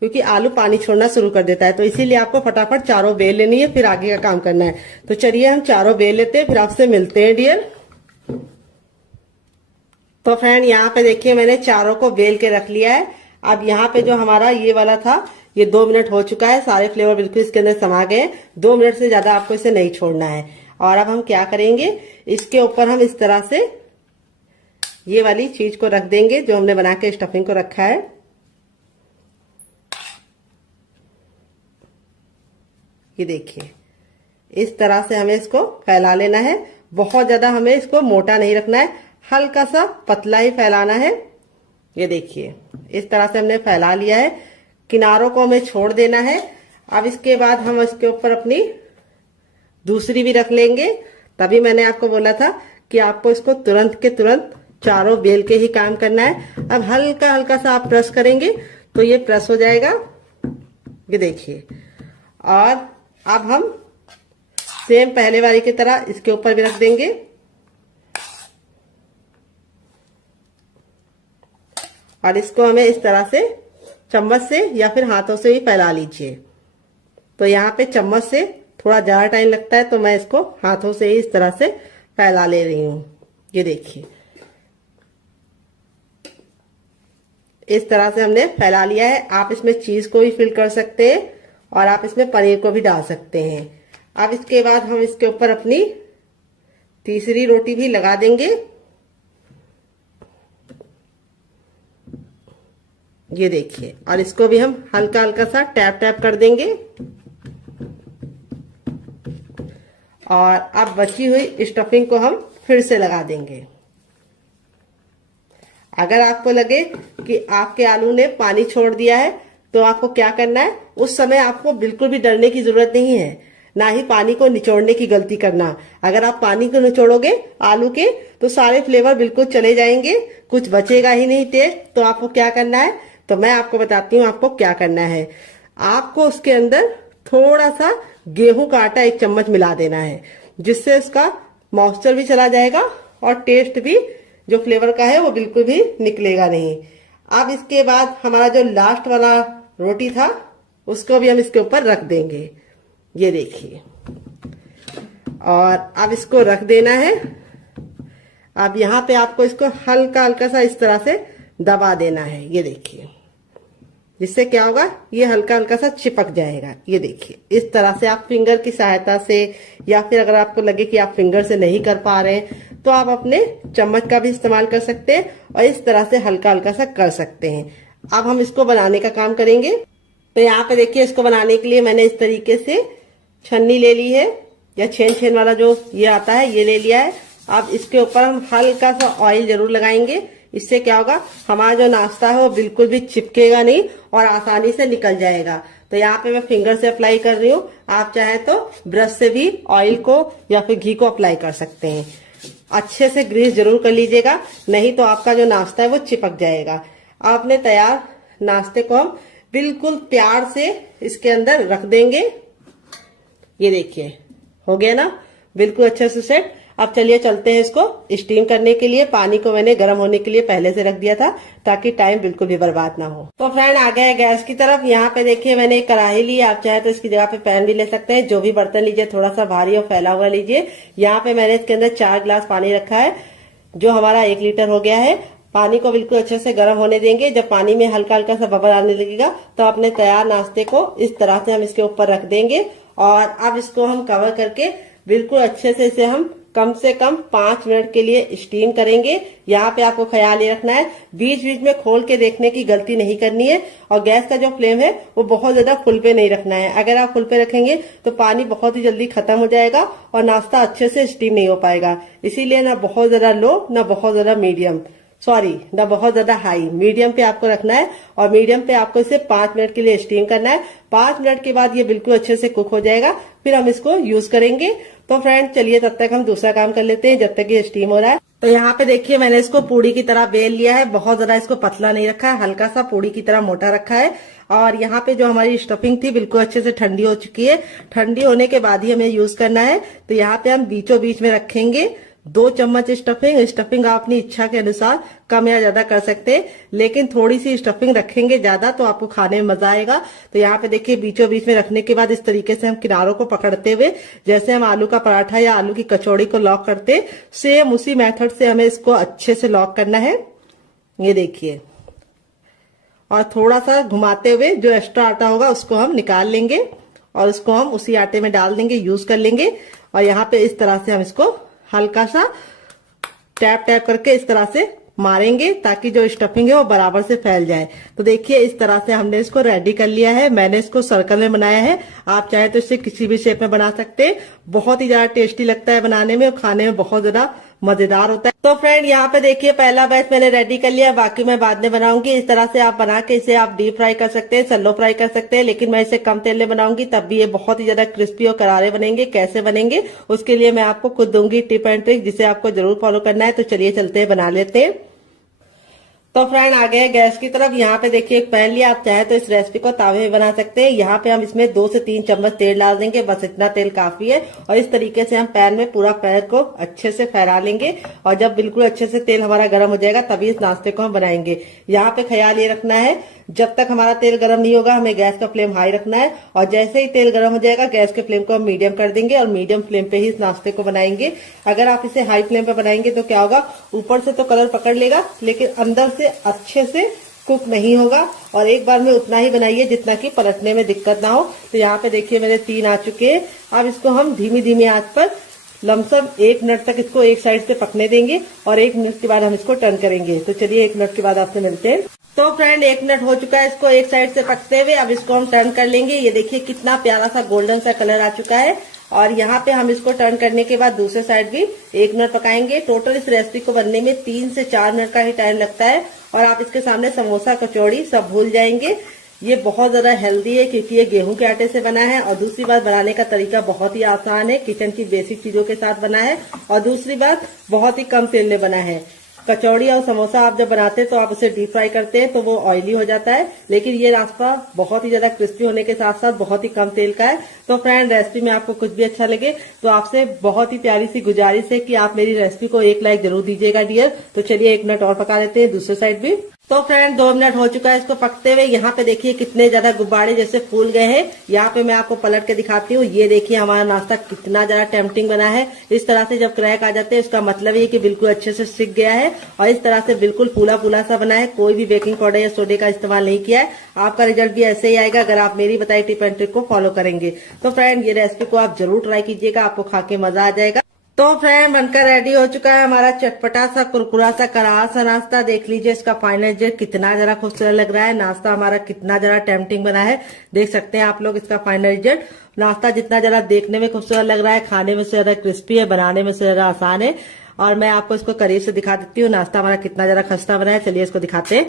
क्योंकि आलू पानी छोड़ना शुरू कर देता है। तो इसीलिए आपको फटाफट चारों बेल लेनी है, फिर आगे का काम करना है। तो चलिए हम चारों बेल लेते हैं, फिर आपसे मिलते हैं डियर। तो फ्रेंड यहाँ पे देखिए मैंने चारों को बेल के रख लिया है। अब यहाँ पे जो हमारा ये वाला था, ये 2 मिनट हो चुका है, सारे फ्लेवर बिल्कुल इसके अंदर समा गए। 2 मिनट से ज्यादा आपको इसे नहीं छोड़ना है। और अब हम क्या करेंगे, इसके ऊपर हम इस तरह से ये वाली चीज को रख देंगे जो हमने बना के स्टफिंग को रखा है। ये देखिए इस तरह से हमें इसको फैला लेना है। बहुत ज्यादा हमें इसको मोटा नहीं रखना है, हल्का सा पतला ही फैलाना है। ये देखिए इस तरह से हमने फैला लिया है। किनारों को हमें छोड़ देना है। अब इसके बाद हम इसके ऊपर अपनी दूसरी भी रख लेंगे। तभी मैंने आपको बोला था कि आपको इसको तुरंत के तुरंत चारों बेल के ही काम करना है। अब हल्का हल्का सा आप प्रेस करेंगे तो ये प्रेस हो जाएगा, ये देखिए। और अब हम सेम पहले वाली की तरह इसके ऊपर भी रख देंगे और इसको हमें इस तरह से चम्मच से या फिर हाथों से भी फैला लीजिए। तो यहाँ पे चम्मच से थोड़ा ज्यादा टाइम लगता है, तो मैं इसको हाथों से ही इस तरह से फैला ले रही हूँ। ये देखिए, इस तरह से हमने फैला लिया है। आप इसमें चीज को भी फिल कर सकते हैं और आप इसमें पनीर को भी डाल सकते हैं। अब इसके बाद हम इसके ऊपर अपनी तीसरी रोटी भी लगा देंगे। ये देखिए, और इसको भी हम हल्का हल्का सा टैप टैप कर देंगे। और अब बची हुई स्टफिंग को हम फिर से लगा देंगे। अगर आपको लगे कि आपके आलू ने पानी छोड़ दिया है तो आपको क्या करना है, उस समय आपको बिल्कुल भी डरने की जरूरत नहीं है, ना ही पानी को निचोड़ने की गलती करना। अगर आप पानी को निचोड़ोगे आलू के तो सारे फ्लेवर बिल्कुल चले जाएंगे, कुछ बचेगा ही नहीं टेस्ट। तो आपको क्या करना है, तो मैं आपको बताती हूँ आपको क्या करना है। आपको उसके अंदर थोड़ा सा गेहूं का आटा 1 चम्मच मिला देना है, जिससे उसका मॉइस्चर भी चला जाएगा और टेस्ट भी जो फ्लेवर का है वो बिल्कुल भी निकलेगा नहीं। अब इसके बाद हमारा जो लास्ट वाला रोटी था उसको भी हम इसके ऊपर रख देंगे। ये देखिए, और अब इसको रख देना है। अब यहाँ पे आपको इसको हल्का हल्का सा इस तरह से दबा देना है। ये देखिए, जिससे क्या होगा, ये हल्का हल्का सा चिपक जाएगा। ये देखिए, इस तरह से आप फिंगर की सहायता से, या फिर अगर आपको लगे कि आप फिंगर से नहीं कर पा रहे हैं तो आप अपने चम्मच का भी इस्तेमाल कर सकते हैं और इस तरह से हल्का हल्का सा कर सकते हैं। अब हम इसको बनाने का काम करेंगे। तो यहाँ पे देखिए, इसको बनाने के लिए मैंने इस तरीके से छन्नी ले ली है, या छेन वाला जो ये आता है ये ले लिया है। अब इसके ऊपर हम हल्का सा ऑयल जरूर लगाएंगे। इससे क्या होगा, हमारा जो नाश्ता है वो बिल्कुल भी चिपकेगा नहीं और आसानी से निकल जाएगा। तो यहाँ पे मैं फिंगर से अप्लाई कर रही हूँ। आप चाहे तो ब्रश से भी ऑयल को या फिर घी को अप्लाई कर सकते हैं। अच्छे से ग्रीस जरूर कर लीजिएगा, नहीं तो आपका जो नाश्ता है वो चिपक जाएगा। आपने तैयार नाश्ते को हम बिल्कुल प्यार से इसके अंदर रख देंगे। ये देखिए, हो गया ना बिल्कुल अच्छे से सेट। अब चलिए चलते हैं इसको स्टीम करने के लिए। पानी को मैंने गर्म होने के लिए पहले से रख दिया था ताकि टाइम बिल्कुल भी बर्बाद ना हो। तो फ्रेंड आ गए गैस की तरफ। यहाँ पे देखिए मैंने एक कढ़ाई ली, आप चाहे तो इसकी जगह पे पैन भी ले सकते हैं। जो भी बर्तन लीजिए थोड़ा सा भारी और फैला हुआ लीजिए। यहाँ पे मैंने इसके अंदर 4 गिलास पानी रखा है, जो हमारा 1 लीटर हो गया है। पानी को बिल्कुल अच्छे से गर्म होने देंगे। जब पानी में हल्का हल्का सा बबल आने लगेगा तो अपने तैयार नाश्ते को इस तरह से हम इसके ऊपर रख देंगे। और अब इसको हम कवर करके बिल्कुल अच्छे से इसे हम कम से कम 5 मिनट के लिए स्टीम करेंगे। यहाँ पे आपको ख्याल ये रखना है, बीच बीच में खोल के देखने की गलती नहीं करनी है। और गैस का जो फ्लेम है वो बहुत ज्यादा फुल पे नहीं रखना है। अगर आप फुल पे रखेंगे तो पानी बहुत ही जल्दी खत्म हो जाएगा और नाश्ता अच्छे से स्टीम नहीं हो पाएगा। इसीलिए ना बहुत ज्यादा लो, ना बहुत ज्यादा मीडियम, ना बहुत ज्यादा हाई, मीडियम पे आपको रखना है। और मीडियम पे आपको इसे 5 मिनट के लिए स्टीम करना है। 5 मिनट के बाद ये बिल्कुल अच्छे से कुक हो जाएगा, फिर हम इसको यूज करेंगे। तो फ्रेंड चलिए तब तक हम दूसरा काम कर लेते हैं जब तक ये स्टीम हो रहा है। तो यहाँ पे देखिए मैंने इसको पूड़ी की तरह बेल लिया है। बहुत ज्यादा इसको पतला नहीं रखा है, हल्का सा पूड़ी की तरह मोटा रखा है। और यहाँ पे जो हमारी स्टफिंग थी बिल्कुल अच्छे से ठंडी हो चुकी है। ठंडी होने के बाद ही हमें यूज करना है। तो यहाँ पे हम बीचों बीच में रखेंगे 2 चम्मच स्टफिंग आप अपनी इच्छा के अनुसार कम या ज्यादा कर सकते हैं, लेकिन थोड़ी सी स्टफिंग रखेंगे ज्यादा तो आपको खाने में मजा आएगा। तो यहाँ पे देखिए बीचों बीच में रखने के बाद इस तरीके से हम किनारों को पकड़ते हुए, जैसे हम आलू का पराठा या आलू की कचौड़ी को लॉक करते, सेम उसी मेथड से हमें इसको अच्छे से लॉक करना है। ये देखिए, और थोड़ा सा घुमाते हुए जो एक्स्ट्रा आटा होगा उसको हम निकाल लेंगे और उसको हम उसी आटे में डाल देंगे, यूज कर लेंगे। और यहाँ पे इस तरह से हम इसको हल्का सा टैप टैप करके इस तरह से मारेंगे ताकि जो स्टफिंग है वो बराबर से फैल जाए। तो देखिए इस तरह से हमने इसको रेडी कर लिया है। मैंने इसको सर्कल में बनाया है, आप चाहे तो इसे किसी भी शेप में बना सकते हैं। बहुत ही ज्यादा टेस्टी लगता है बनाने में और खाने में बहुत ज्यादा मजेदार होता है। तो फ्रेंड यहाँ पे देखिए पहला बैच मैंने रेडी कर लिया, बाकी मैं बाद में बनाऊंगी। इस तरह से आप बना के इसे आप डीप फ्राई कर सकते हैं, सैलो फ्राई कर सकते हैं, लेकिन मैं इसे कम तेल में बनाऊंगी, तब भी ये बहुत ही ज्यादा क्रिस्पी और करारे बनेंगे। कैसे बनेंगे उसके लिए मैं आपको खुद दूंगी टिप एंड ट्रिक, जिसे आपको जरूर फॉलो करना है। तो चलिए चलते हैं, बना लेते हैं। तो फ्रेंड आ गए गैस की तरफ। यहाँ पे देखिए एक पैन लिया, आप चाहे तो इस रेसिपी को तावे में बना सकते हैं। यहाँ पे हम इसमें 2 से 3 चम्मच तेल डाल देंगे, बस इतना तेल काफी है। और इस तरीके से हम पैन में पूरा पैन को अच्छे से फैला लेंगे, और जब बिल्कुल अच्छे से तेल हमारा गर्म हो जाएगा तभी इस नाश्ते को हम बनाएंगे। यहाँ पे ख्याल ये रखना है, जब तक हमारा तेल गर्म नहीं होगा हमें गैस का फ्लेम हाई रखना है, और जैसे ही तेल गर्म हो जाएगा गैस के फ्लेम को हम मीडियम कर देंगे, और मीडियम फ्लेम पे ही इस नाश्ते को बनाएंगे। अगर आप इसे हाई फ्लेम पे बनाएंगे तो क्या होगा, ऊपर से तो कलर पकड़ लेगा लेकिन अंदर से अच्छे से कुक नहीं होगा। और एक बार में उतना ही बनाइए जितना कि पलटने में दिक्कत ना हो। तो यहाँ पे देखिए मेरे 3 आ चुके हैं। अब इसको हम धीमी धीमी आंच पर लमसम 1 मिनट तक इसको एक साइड से पकने देंगे, और 1 मिनट के बाद हम इसको टर्न करेंगे। तो चलिए 1 मिनट के बाद आपसे मिलते हैं। तो फ्रेंड 1 मिनट हो चुका है इसको एक साइड से पकते हुए। अब इसको हम टर्न कर लेंगे। ये देखिए कितना प्यारा सा गोल्डन सा कलर आ चुका है। और यहाँ पे हम इसको टर्न करने के बाद दूसरे साइड भी 1 मिनट पकाएंगे। टोटल इस रेसिपी को बनने में 3 से 4 मिनट का ही टाइम लगता है, और आप इसके सामने समोसा कचौड़ी सब भूल जाएंगे। ये बहुत ज्यादा हेल्दी है क्योंकि ये गेहूं के आटे से बना है, और दूसरी बात बनाने का तरीका बहुत ही आसान है, किचन की बेसिक चीजों के साथ बना है, और दूसरी बात बहुत ही कम तेल में बना है। कचौड़ी और समोसा आप जब बनाते हैं तो आप उसे डीप फ्राई करते हैं तो वो ऑयली हो जाता है, लेकिन ये नाश्ता बहुत ही ज्यादा क्रिस्पी होने के साथ साथ बहुत ही कम तेल का है। तो फ्रेंड रेसिपी में आपको कुछ भी अच्छा लगे तो आपसे बहुत ही प्यारी सी गुजारिश है कि आप मेरी रेसिपी को 1 लाइक जरूर दीजिएगा डियर। तो चलिए 1 मिनट और पका लेते हैं दूसरे साइड भी। तो फ्रेंड 2 मिनट हो चुका है इसको पकते हुए। यहाँ पे देखिए कितने ज्यादा गुब्बारे जैसे फूल गए हैं। यहाँ पे मैं आपको पलट के दिखाती हूँ। ये देखिए हमारा नाश्ता कितना ज्यादा टेम्पटिंग बना है। इस तरह से जब क्रैक आ जाते हैं उसका मतलब ये कि बिल्कुल अच्छे से सिक गया है, और इस तरह से बिल्कुल फूला फूला सा बना है। कोई भी बेकिंग पाउडर या सोडे का इस्तेमाल नहीं किया है। आपका रिजल्ट भी ऐसे ही आएगा अगर आप मेरी बताई टिप एंड ट्रिक को फॉलो करेंगे। तो फ्रेंड ये रेसिपी को आप जरूर ट्राई कीजिएगा, आपको खा के मजा आ जाएगा। तो फ्रेंड बनकर रेडी हो चुका है हमारा चटपटा सा कुरकुरा सा करारा सा नाश्ता। देख लीजिए इसका फाइनल रिजल्ट कितना जरा खूबसूरत लग रहा है। नाश्ता हमारा कितना जरा टेम्पटिंग बना है, देख सकते हैं आप लोग इसका फाइनल रिजल्ट। नाश्ता जितना जरा देखने में खूबसूरत लग रहा है, खाने में से ज्यादा क्रिस्पी है, बनाने में से ज्यादा आसान है। और मैं आपको इसको करीब से दिखा देती हूँ नाश्ता हमारा कितना जरा खस्ता बना है। चलिए इसको दिखाते हैं।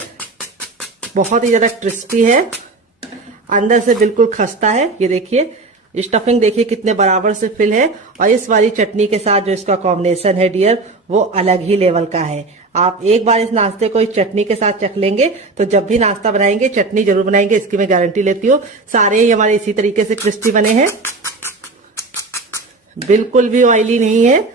बहुत ही ज्यादा क्रिस्पी है, अंदर से बिल्कुल खस्ता है। ये देखिए स्टफिंग देखिए कितने बराबर से फिल है, और इस वाली चटनी के साथ जो इसका कॉम्बिनेशन है डियर वो अलग ही लेवल का है। आप एक बार इस नाश्ते को इस चटनी के साथ चख लेंगे तो जब भी नाश्ता बनाएंगे चटनी जरूर बनाएंगे, इसकी मैं गारंटी लेती हूँ। सारे ही हमारे इसी तरीके से क्रिस्पी बने हैं, बिल्कुल भी ऑयली नहीं है,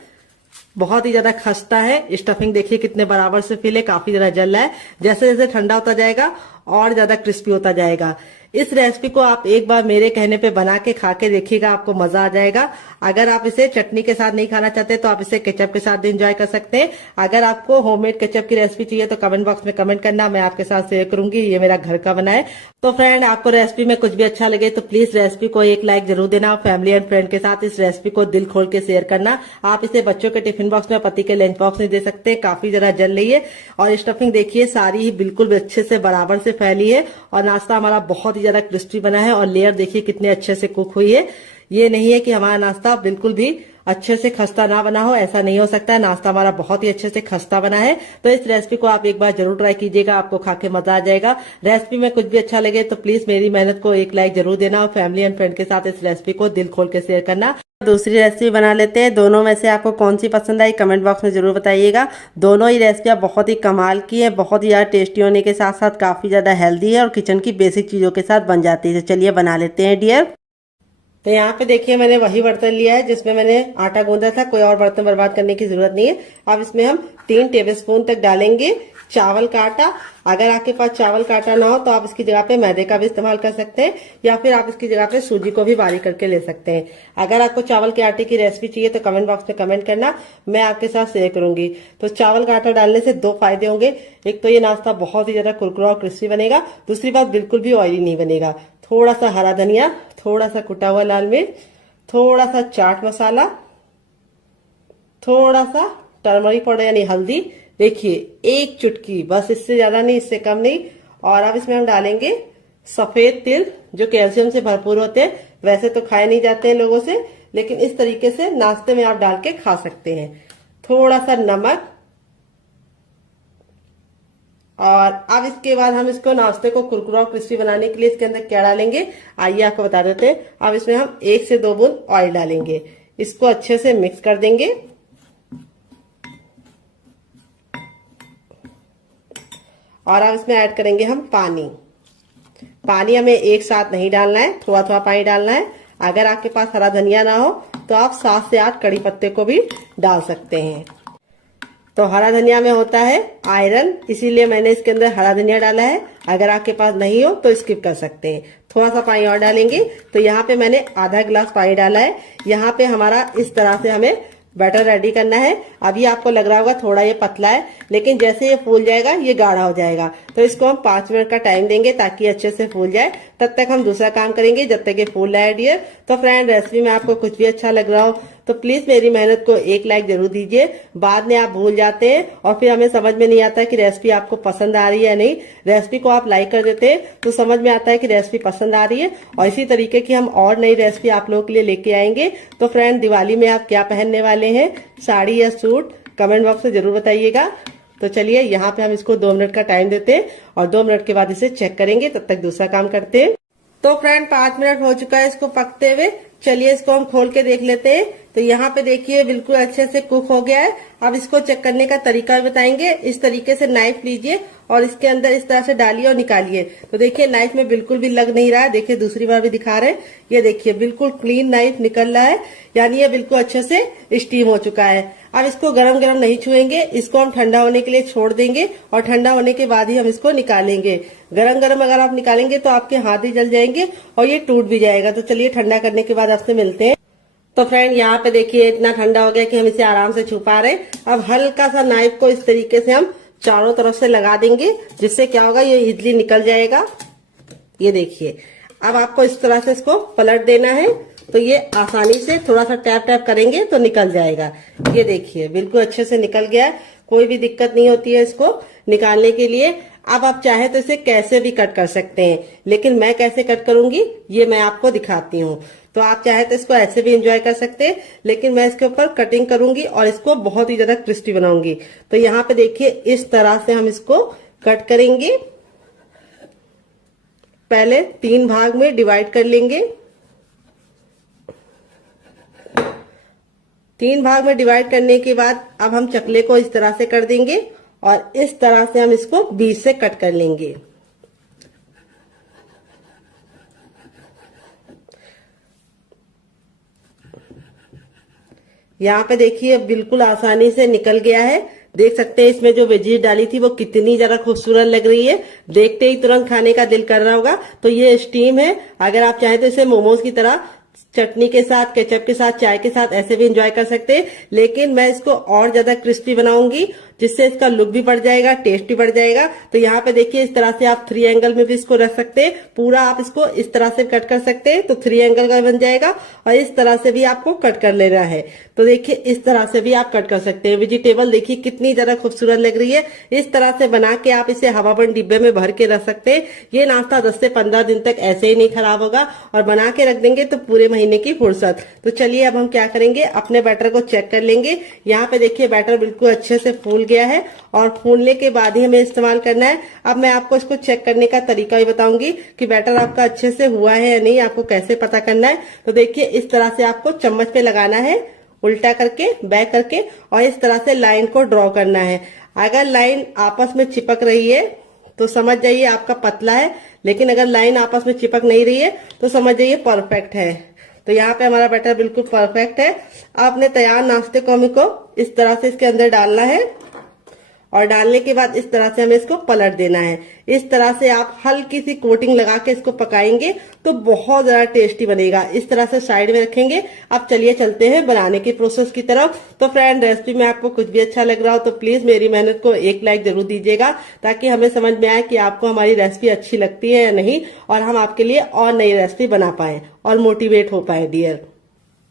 बहुत ही ज्यादा खस्ता है। स्टफिंग देखिए कितने बराबर से फिल है, काफी ज्यादा जल रहा है। जैसे जैसे ठंडा होता जाएगा और ज्यादा क्रिस्पी होता जाएगा। इस रेसिपी को आप एक बार मेरे कहने पे बना के खा के देखिएगा, आपको मजा आ जाएगा। अगर आप इसे चटनी के साथ नहीं खाना चाहते तो आप इसे केचप के साथ भी एंजॉय कर सकते हैं। अगर आपको होममेड केचप की रेसिपी चाहिए तो कमेंट बॉक्स में कमेंट करना, मैं आपके साथ शेयर करूंगी। ये मेरा घर का बना है। तो फ्रेंड आपको रेसिपी में कुछ भी अच्छा लगे तो प्लीज रेसिपी को 1 लाइक जरूर देना। फैमिली एंड फ्रेंड के साथ इस रेसिपी को दिल खोल के शेयर करना। आप इसे बच्चों के टिफिन बॉक्स में, पति के लंच बॉक्स में दे सकते हैं, काफी जरा जल रही है। और स्टफिंग देखिए सारी ही बिल्कुल अच्छे से बराबर से फैली है, और नाश्ता हमारा बहुत ही ज्यादा क्रिस्पी बना है। और लेयर देखिए कितने अच्छे से कुक हुई है। ये नहीं है कि हमारा नाश्ता बिल्कुल भी अच्छे से खस्ता ना बना हो, ऐसा नहीं हो सकता। नाश्ता हमारा बहुत ही अच्छे से खस्ता बना है। तो इस रेसिपी को आप एक बार जरूर ट्राई कीजिएगा, आपको खा के मजा आ जाएगा। रेसिपी में कुछ भी अच्छा लगे तो प्लीज मेरी मेहनत को 1 लाइक जरूर देना, और फैमिली एंड फ्रेंड के साथ इस रेसिपी को दिल खोल के शेयर करना। दूसरी रेसिपी बना लेते हैं। दोनों में से आपको कौन सी पसंद आई कमेंट बॉक्स में जरूर बताइएगा। दोनों ही रेसिपियां बहुत ही कमाल की है, बहुत ही ज्यादा टेस्टी होने के साथ साथ काफी ज्यादा हेल्दी है, और किचन की बेसिक चीजों के साथ बन जाती है। तो चलिए बना लेते हैं डियर। तो यहाँ पे देखिए मैंने वही बर्तन लिया है जिसमें मैंने आटा गूंदा था, कोई और बर्तन बर्बाद करने की जरूरत नहीं है। अब इसमें हम 3 टेबलस्पून तक डालेंगे चावल का आटा। अगर आपके पास चावल का आटा ना हो तो आप इसकी जगह पे मैदे का भी इस्तेमाल कर सकते हैं, या फिर आप इसकी जगह पे सूजी को भी बारीक करके ले सकते हैं। अगर आपको चावल के आटे की रेसिपी चाहिए तो कमेंट बॉक्स में कमेंट करना, मैं आपके साथ शेयर करूंगी। तो चावल का आटा डालने से 2 फायदे होंगे। एक तो ये नाश्ता बहुत ही ज्यादा कुरकुरा और क्रिस्पी बनेगा, दूसरी बात बिल्कुल भी ऑयली नहीं बनेगा। थोड़ा सा हरा धनिया, थोड़ा सा कुटा हुआ लाल मिर्च, थोड़ा सा चाट मसाला, थोड़ा सा टर्मरिक पाउडर यानी हल्दी, देखिए 1 चुटकी, बस इससे ज्यादा नहीं, इससे कम नहीं। और अब इसमें हम डालेंगे सफेद तिल जो कैल्शियम से भरपूर होते हैं। वैसे तो खाए नहीं जाते हैं लोगों से, लेकिन इस तरीके से नाश्ते में आप डाल के खा सकते हैं। थोड़ा सा नमक, और अब इसके बाद हम इसको नाश्ते को कुरकुरा और क्रिस्पी बनाने के लिए इसके अंदर क्या डालेंगे आइए आपको बता देते हैं। अब इसमें हम 1 से 2 बूंद ऑयल डालेंगे, इसको अच्छे से मिक्स कर देंगे। और अब इसमें ऐड करेंगे हम पानी। पानी हमें एक साथ नहीं डालना है, थोड़ा थोड़ा पानी डालना है। अगर आपके पास हरा धनिया ना हो तो आप 7 से 8 कड़ी पत्ते को भी डाल सकते हैं। तो हरा धनिया में होता है आयरन, इसीलिए मैंने इसके अंदर हरा धनिया डाला है। अगर आपके पास नहीं हो तो स्किप कर सकते हैं। थोड़ा सा पानी और डालेंगे। तो यहाँ पे मैंने आधा गिलास पानी डाला है। यहाँ पे हमारा इस तरह से हमें बैटर रेडी करना है। अभी आपको लग रहा होगा थोड़ा ये पतला है, लेकिन जैसे ये फूल जाएगा ये गाढ़ा हो जाएगा। तो इसको हम 5 मिनट का टाइम देंगे ताकि अच्छे से फूल जाए। तब तक हम दूसरा काम करेंगे जब तक ये फूल रहा है डियर। तो फ्रेंड, रेसिपी में आपको कुछ भी अच्छा लग रहा हो तो प्लीज मेरी मेहनत को एक लाइक जरूर दीजिए। बाद में आप भूल जाते हैं और फिर हमें समझ में नहीं आता कि रेसिपी आपको पसंद आ रही है या नहीं। रेसिपी को आप लाइक कर देते हैं तो समझ में आता है कि रेसिपी पसंद आ रही है। और इसी तरीके की हम और नई रेसिपी आप लोगों के लिए लेके आएंगे। तो फ्रेंड, दिवाली में आप क्या पहनने वाले हैं, साड़ी या सूट, कमेंट बॉक्स में जरूर बताइएगा। तो चलिए यहाँ पे हम इसको 2 मिनट का टाइम देते हैं और 2 मिनट के बाद इसे चेक करेंगे। तब तक दूसरा काम करते हैं। तो फ्रेंड, 5 मिनट हो चुका है इसको पकते हुए। चलिए इसको हम खोल के देख लेते हैं। तो यहाँ पे देखिए बिल्कुल अच्छे से कुक हो गया है। अब इसको चेक करने का तरीका भी बताएंगे। इस तरीके से नाइफ लीजिए और इसके अंदर इस तरह से डालिए और निकालिए। तो देखिए नाइफ में बिल्कुल भी लग नहीं रहा है। देखिए दूसरी बार भी दिखा रहे हैं, ये देखिए बिल्कुल क्लीन नाइफ निकल रहा है, यानी ये बिल्कुल अच्छे से स्टीम हो चुका है। अब इसको गरम गरम नहीं छुएंगे, इसको हम ठंडा होने के लिए छोड़ देंगे और ठंडा होने के बाद ही हम इसको निकालेंगे। गरम गरम अगर आप निकालेंगे तो आपके हाथ ही जल जाएंगे और ये टूट भी जाएगा। तो चलिए ठंडा करने के बाद आपसे मिलते हैं। तो फ्रेंड, यहाँ पे देखिए इतना ठंडा हो गया कि हम इसे आराम से छू पा रहे हैं। अब हल्का सा नाइफ को इस तरीके से हम चारों तरफ से लगा देंगे, जिससे क्या होगा ये इजली निकल जाएगा। ये देखिए, अब आपको इस तरह से इसको पलट देना है। तो ये आसानी से थोड़ा सा टैप टैप करेंगे तो निकल जाएगा। ये देखिए बिल्कुल अच्छे से निकल गया है, कोई भी दिक्कत नहीं होती है इसको निकालने के लिए। अब आप चाहे तो इसे कैसे भी कट कर सकते हैं, लेकिन मैं कैसे कट करूंगी ये मैं आपको दिखाती हूँ। तो आप चाहे तो इसको ऐसे भी एंजॉय कर सकते हैं, लेकिन मैं इसके ऊपर कटिंग करूंगी और इसको बहुत ही ज्यादा क्रिस्पी बनाऊंगी। तो यहाँ पे देखिए इस तरह से हम इसको कट करेंगे। पहले 3 भाग में डिवाइड कर लेंगे। 3 भाग में डिवाइड करने के बाद अब हम चकले को इस तरह से कर देंगे और इस तरह से हम इसको बीच से कट कर लेंगे। यहाँ पे देखिए बिल्कुल आसानी से निकल गया है। देख सकते हैं इसमें जो वेजीज डाली थी वो कितनी ज्यादा खूबसूरत लग रही है। देखते ही तुरंत खाने का दिल कर रहा होगा। तो ये स्टीम है। अगर आप चाहें तो इसे मोमोज की तरह चटनी के साथ, केचप के साथ, चाय के साथ ऐसे भी एंजॉय कर सकते हैं, लेकिन मैं इसको और ज्यादा क्रिस्पी बनाऊंगी, जिससे इसका लुक भी बढ़ जाएगा, टेस्ट भी बढ़ जाएगा। तो यहाँ पे देखिए इस तरह से आप 3 एंगल में भी इसको रख सकते हैं। पूरा आप इसको इस तरह से कट कर सकते हैं तो 3 एंगल का बन जाएगा। और इस तरह से भी आपको कट कर लेना है। तो देखिए इस तरह से भी आप कट कर सकते हैं। वेजिटेबल देखिए कितनी ज्यादा खूबसूरत लग रही है। इस तरह से बना के आप इसे हवाबंद डिब्बे में भर के रख सकते हैं। ये नाश्ता 10 से 15 दिन तक ऐसे ही नहीं खराब होगा और बना के रख देंगे तो पूरे महीने की फुर्सत। तो चलिए अब हम क्या करेंगे, अपने बैटर को चेक कर लेंगे। यहाँ पे देखिए बैटर बिल्कुल अच्छे से फूल गया है और फूलने के बाद ही हमें इस्तेमाल करना है। अब मैं आपको इसको चेक करने का तरीका भी बताऊंगी कि बैटर आपका अच्छे से हुआ है या नहीं, आपको कैसे पता करना है। तो देखिए इस तरह से आपको चम्मच पे लगाना है, उल्टा करके, बैक करके, और इस तरह से लाइन को ड्रॉ करना है। अगर लाइन आपस में चिपक रही है तो समझ जाइए आपका पतला है, लेकिन अगर लाइन आपस में चिपक नहीं रही है तो समझ जाइए परफेक्ट है। तो यहाँ पे हमारा बैटर बिल्कुल परफेक्ट है। आपने तैयार नाश्ते को हमको इस तरह से इसके अंदर डालना है और डालने के बाद इस तरह से हमें इसको पलट देना है। इस तरह से आप हल्की सी कोटिंग लगा के इसको पकाएंगे तो बहुत ज्यादा टेस्टी बनेगा। इस तरह से साइड में रखेंगे। अब चलिए चलते हैं बनाने की प्रोसेस की तरफ। तो फ्रेंड, रेसिपी में आपको कुछ भी अच्छा लग रहा हो तो प्लीज मेरी मेहनत को एक लाइक जरूर दीजिएगा, ताकि हमें समझ में आए कि आपको हमारी रेसिपी अच्छी लगती है या नहीं, और हम आपके लिए और नई रेसिपी बना पाए और मोटिवेट हो पाए डियर।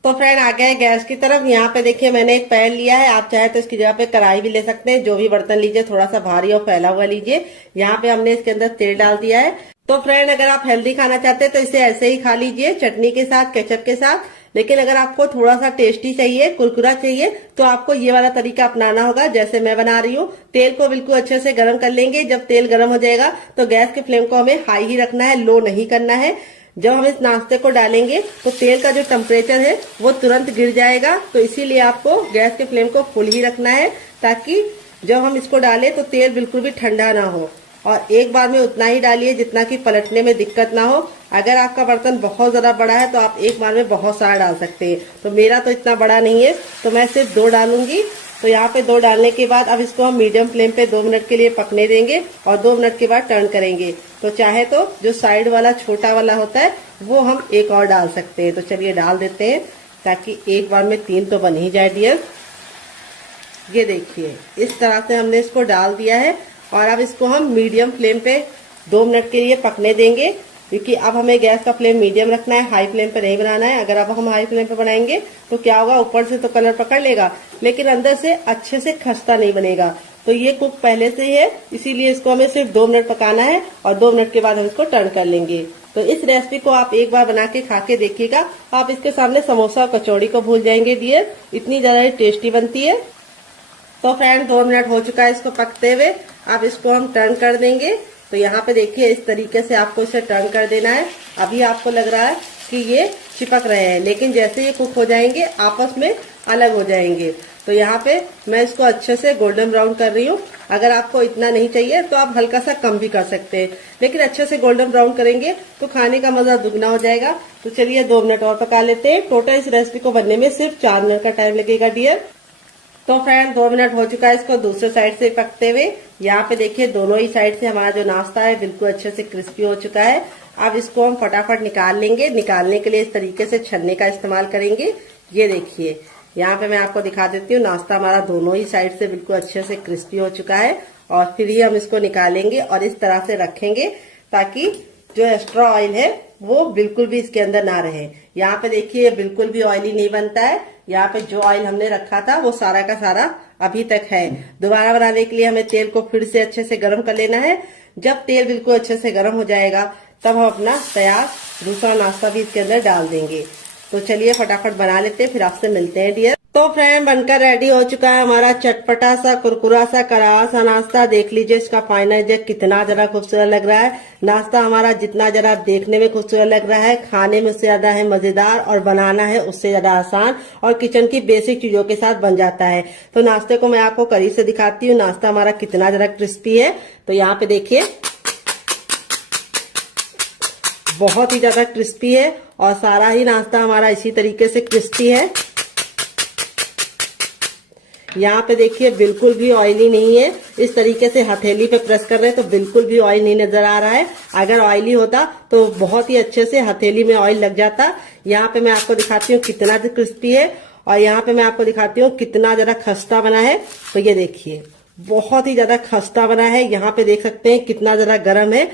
तो फ्रेंड आ गए गैस की तरफ। यहाँ पे देखिए मैंने एक पैन लिया है, आप चाहे तो इसकी जगह पे कढ़ाई भी ले सकते हैं। जो भी बर्तन लीजिए थोड़ा सा भारी और फैला हुआ लीजिए। यहाँ पे हमने इसके अंदर तेल डाल दिया है। तो फ्रेंड, अगर आप हेल्दी खाना चाहते हैं तो इसे ऐसे ही खा लीजिए, चटनी के साथ, केचप के साथ। लेकिन अगर आपको थोड़ा सा टेस्टी चाहिए, कुरकुरा चाहिए, तो आपको ये वाला तरीका अपनाना होगा जैसे मैं बना रही हूँ। तेल को बिल्कुल अच्छे से गर्म कर लेंगे। जब तेल गर्म हो जाएगा तो गैस के फ्लेम को हमें हाई ही रखना है, लो नहीं करना है। जब हम इस नाश्ते को डालेंगे तो तेल का जो टेम्परेचर है वो तुरंत गिर जाएगा, तो इसीलिए आपको गैस के फ्लेम को फुल ही रखना है, ताकि जब हम इसको डालें तो तेल बिल्कुल भी ठंडा ना हो। और एक बार में उतना ही डालिए जितना कि पलटने में दिक्कत ना हो। अगर आपका बर्तन बहुत ज्यादा बड़ा है तो आप एक बार में बहुत सारा डाल सकते हैं, तो मेरा तो इतना बड़ा नहीं है, तो मैं सिर्फ 2 डालूंगी। तो यहाँ पे 2 डालने के बाद अब इसको हम मीडियम फ्लेम पे 2 मिनट के लिए पकने देंगे और 2 मिनट के बाद टर्न करेंगे। तो चाहे तो जो साइड वाला छोटा वाला होता है वो हम एक और डाल सकते हैं। तो चलिए डाल देते हैं, ताकि एक बार में 3 तो बन ही जाए डियर। ये देखिए इस तरह से हमने इसको डाल दिया है और अब इसको हम मीडियम फ्लेम पे 2 मिनट के लिए पकने देंगे, क्योंकि अब हमें गैस का फ्लेम मीडियम रखना है, हाई फ्लेम पे नहीं बनाना है। अगर अब हम हाई फ्लेम पे बनाएंगे तो क्या होगा, ऊपर से तो कलर पकड़ लेगा लेकिन अंदर से अच्छे से खस्ता नहीं बनेगा। तो ये कुक पहले से ही है, इसीलिए इसको हमें सिर्फ 2 मिनट पकाना है और 2 मिनट के बाद हम इसको टर्न कर लेंगे। तो इस रेसिपी को आप एक बार बना के खा के देखिएगा, आप इसके सामने समोसा और कचौड़ी को भूल जाएंगे डियर, इतनी ज्यादा टेस्टी बनती है। तो फ्रेंड 2 मिनट हो चुका है इसको पकते हुए, अब इसको हम टर्न कर देंगे। तो यहाँ पे देखिए इस तरीके से आपको इसे टर्न कर देना है। अभी आपको लग रहा है कि ये चिपक रहे हैं, लेकिन जैसे ये कुक हो जाएंगे आपस में अलग हो जाएंगे। तो यहाँ पे मैं इसको अच्छे से गोल्डन ब्राउन कर रही हूँ। अगर आपको इतना नहीं चाहिए तो आप हल्का सा कम भी कर सकते हैं, लेकिन अच्छे से गोल्डन ब्राउन करेंगे तो खाने का मजा दुगना हो जाएगा। तो चलिए 2 मिनट और पका लेते हैं। टोटल इस रेसिपी को बनने में सिर्फ 4 मिनट का टाइम लगेगा डियर। तो फ्रेंड 2 मिनट हो चुका है इसको दूसरे साइड से पकते हुए। यहाँ पे देखिए दोनों ही साइड से हमारा जो नाश्ता है बिल्कुल अच्छे से क्रिस्पी हो चुका है। अब इसको हम फटाफट निकाल लेंगे। निकालने के लिए इस तरीके से छन्ने का इस्तेमाल करेंगे। ये देखिए यहाँ पे मैं आपको दिखा देती हूँ, नाश्ता हमारा दोनों ही साइड से बिल्कुल अच्छे से क्रिस्पी हो चुका है। और फिर ही हम इसको निकालेंगे और इस तरह से रखेंगे ताकि जो एक्स्ट्रा ऑयल है वो बिल्कुल भी इसके अंदर ना रहे। यहाँ पे देखिए बिल्कुल भी ऑयली नहीं बनता है। यहाँ पे जो ऑयल हमने रखा था वो सारा का सारा अभी तक है। दोबारा बनाने के लिए हमें तेल को फिर से अच्छे से गर्म कर लेना है। जब तेल बिल्कुल अच्छे से गर्म हो जाएगा तब हम अपना तैयार दूसरा नाश्ता भी इसके अंदर डाल देंगे। तो चलिए फटाफट बना लेते हैं, फिर आपसे मिलते हैं डियर। तो फ्रेंड बनकर रेडी हो चुका है हमारा चटपटा सा कुरकुरा सा करारा सा नाश्ता। देख लीजिए इसका फाइनल रिजल्ट कितना जरा खूबसूरत लग रहा है। नाश्ता हमारा जितना जरा देखने में खूबसूरत लग रहा है, खाने में उससे ज्यादा है मजेदार और बनाना है उससे ज्यादा आसान और किचन की बेसिक चीजों के साथ बन जाता है। तो नाश्ते को मैं आपको करीब से दिखाती हूँ, नाश्ता हमारा कितना जरा क्रिस्पी है। तो यहाँ पे देखिए बहुत ही ज्यादा क्रिस्पी है और सारा ही नाश्ता हमारा इसी तरीके से क्रिस्पी है। यहाँ पे देखिए बिल्कुल भी ऑयली नहीं है। इस तरीके से हथेली पे प्रेस कर रहे हैं तो बिल्कुल भी ऑयल नहीं नजर आ रहा है। अगर ऑयली होता तो बहुत ही अच्छे से हथेली में ऑयल लग जाता। यहाँ पे मैं आपको दिखाती हूँ कितना क्रिस्पी है और यहाँ पे मैं आपको दिखाती हूँ कितना ज्यादा खस्ता बना है। तो ये देखिए बहुत ही ज्यादा खस्ता बना है। यहाँ पे देख सकते हैं कितना ज्यादा गर्म है।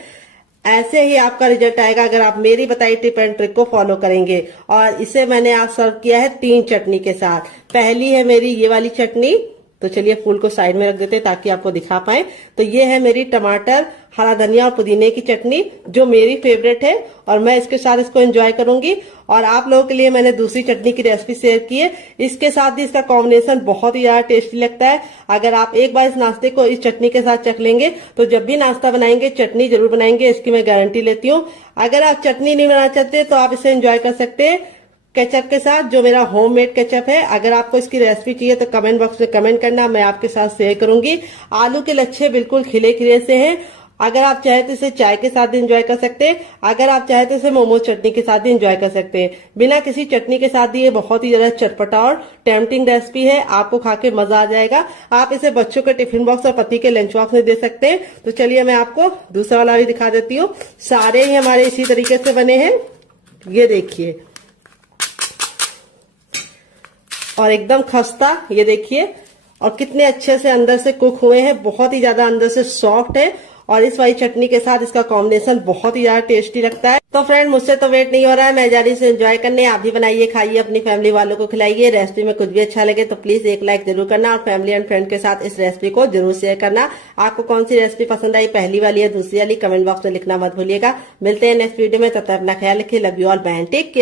ऐसे ही आपका रिजल्ट आएगा अगर आप मेरी बताई टिप एंड ट्रिक को फॉलो करेंगे। और इसे मैंने आज सर्व किया है 3 चटनी के साथ। पहली है मेरी ये वाली चटनी, तो चलिए फूल को साइड में रख देते हैं ताकि आपको दिखा पाए। तो ये है मेरी टमाटर, हरा धनिया और पुदीने की चटनी जो मेरी फेवरेट है और मैं इसके साथ इसको एंजॉय करूंगी। और आप लोगों के लिए मैंने दूसरी चटनी की रेसिपी शेयर की है, इसके साथ भी इसका कॉम्बिनेशन बहुत ही ज्यादा टेस्टी लगता है। अगर आप एक बार इस नाश्ते को इस चटनी के साथ चख लेंगे तो जब भी नाश्ता बनाएंगे चटनी जरूर बनाएंगे, इसकी मैं गारंटी लेती हूँ। अगर आप चटनी नहीं बनाना चाहते तो आप इसे एंजॉय कर सकते हैं केचप के साथ, जो मेरा होममेड केचप है। अगर आपको इसकी रेसिपी चाहिए तो कमेंट बॉक्स में कमेंट करना, मैं आपके साथ शेयर करूंगी। आलू के लच्छे बिल्कुल खिले खिले से हैं। अगर आप चाहे तो इसे चाय के साथ भी एंजॉय कर सकते हैं, अगर आप चाहे तो इसे मोमोज चटनी के साथ भी एंजॉय कर सकते हैं। बिना किसी चटनी के साथ भी ये बहुत ही ज्यादा चटपटा और टेम्पटिंग रेसिपी है, आपको खा के मजा आ जाएगा। आप इसे बच्चों के टिफिन बॉक्स और पति के लंच बॉक्स में दे सकते हैं। तो चलिए मैं आपको दूसरा वाला भी दिखा देती हूँ। सारे ही हमारे इसी तरीके से बने हैं, ये देखिए, और एकदम खस्ता, ये देखिए, और कितने अच्छे से अंदर से कुक हुए हैं, बहुत ही ज्यादा अंदर से सॉफ्ट है। और इस वाली चटनी के साथ इसका कॉम्बिनेशन बहुत ही ज्यादा टेस्टी लगता है। तो फ्रेंड मुझसे तो वेट नहीं हो रहा है, मैं जा रही से एंजॉय करने। आप भी बनाइए, खाइए, अपनी फैमिली वालों को खिलाइए। रेसिपी में कुछ भी अच्छा लगे तो प्लीज एक लाइक जरूर करना और फैमिली एंड फ्रेंड के साथ इस रेसिपी को जरूर शेयर करना। आपको कौन सी रेसिपी पसंद आई, पहली वाली या दूसरी वाली, कमेंट बॉक्स में लिखना मत भूलिएगा। मिलते हैं नेक्स्ट वीडियो में, तब तक अपना ख्याल रखिए। Love you all, bye, take care.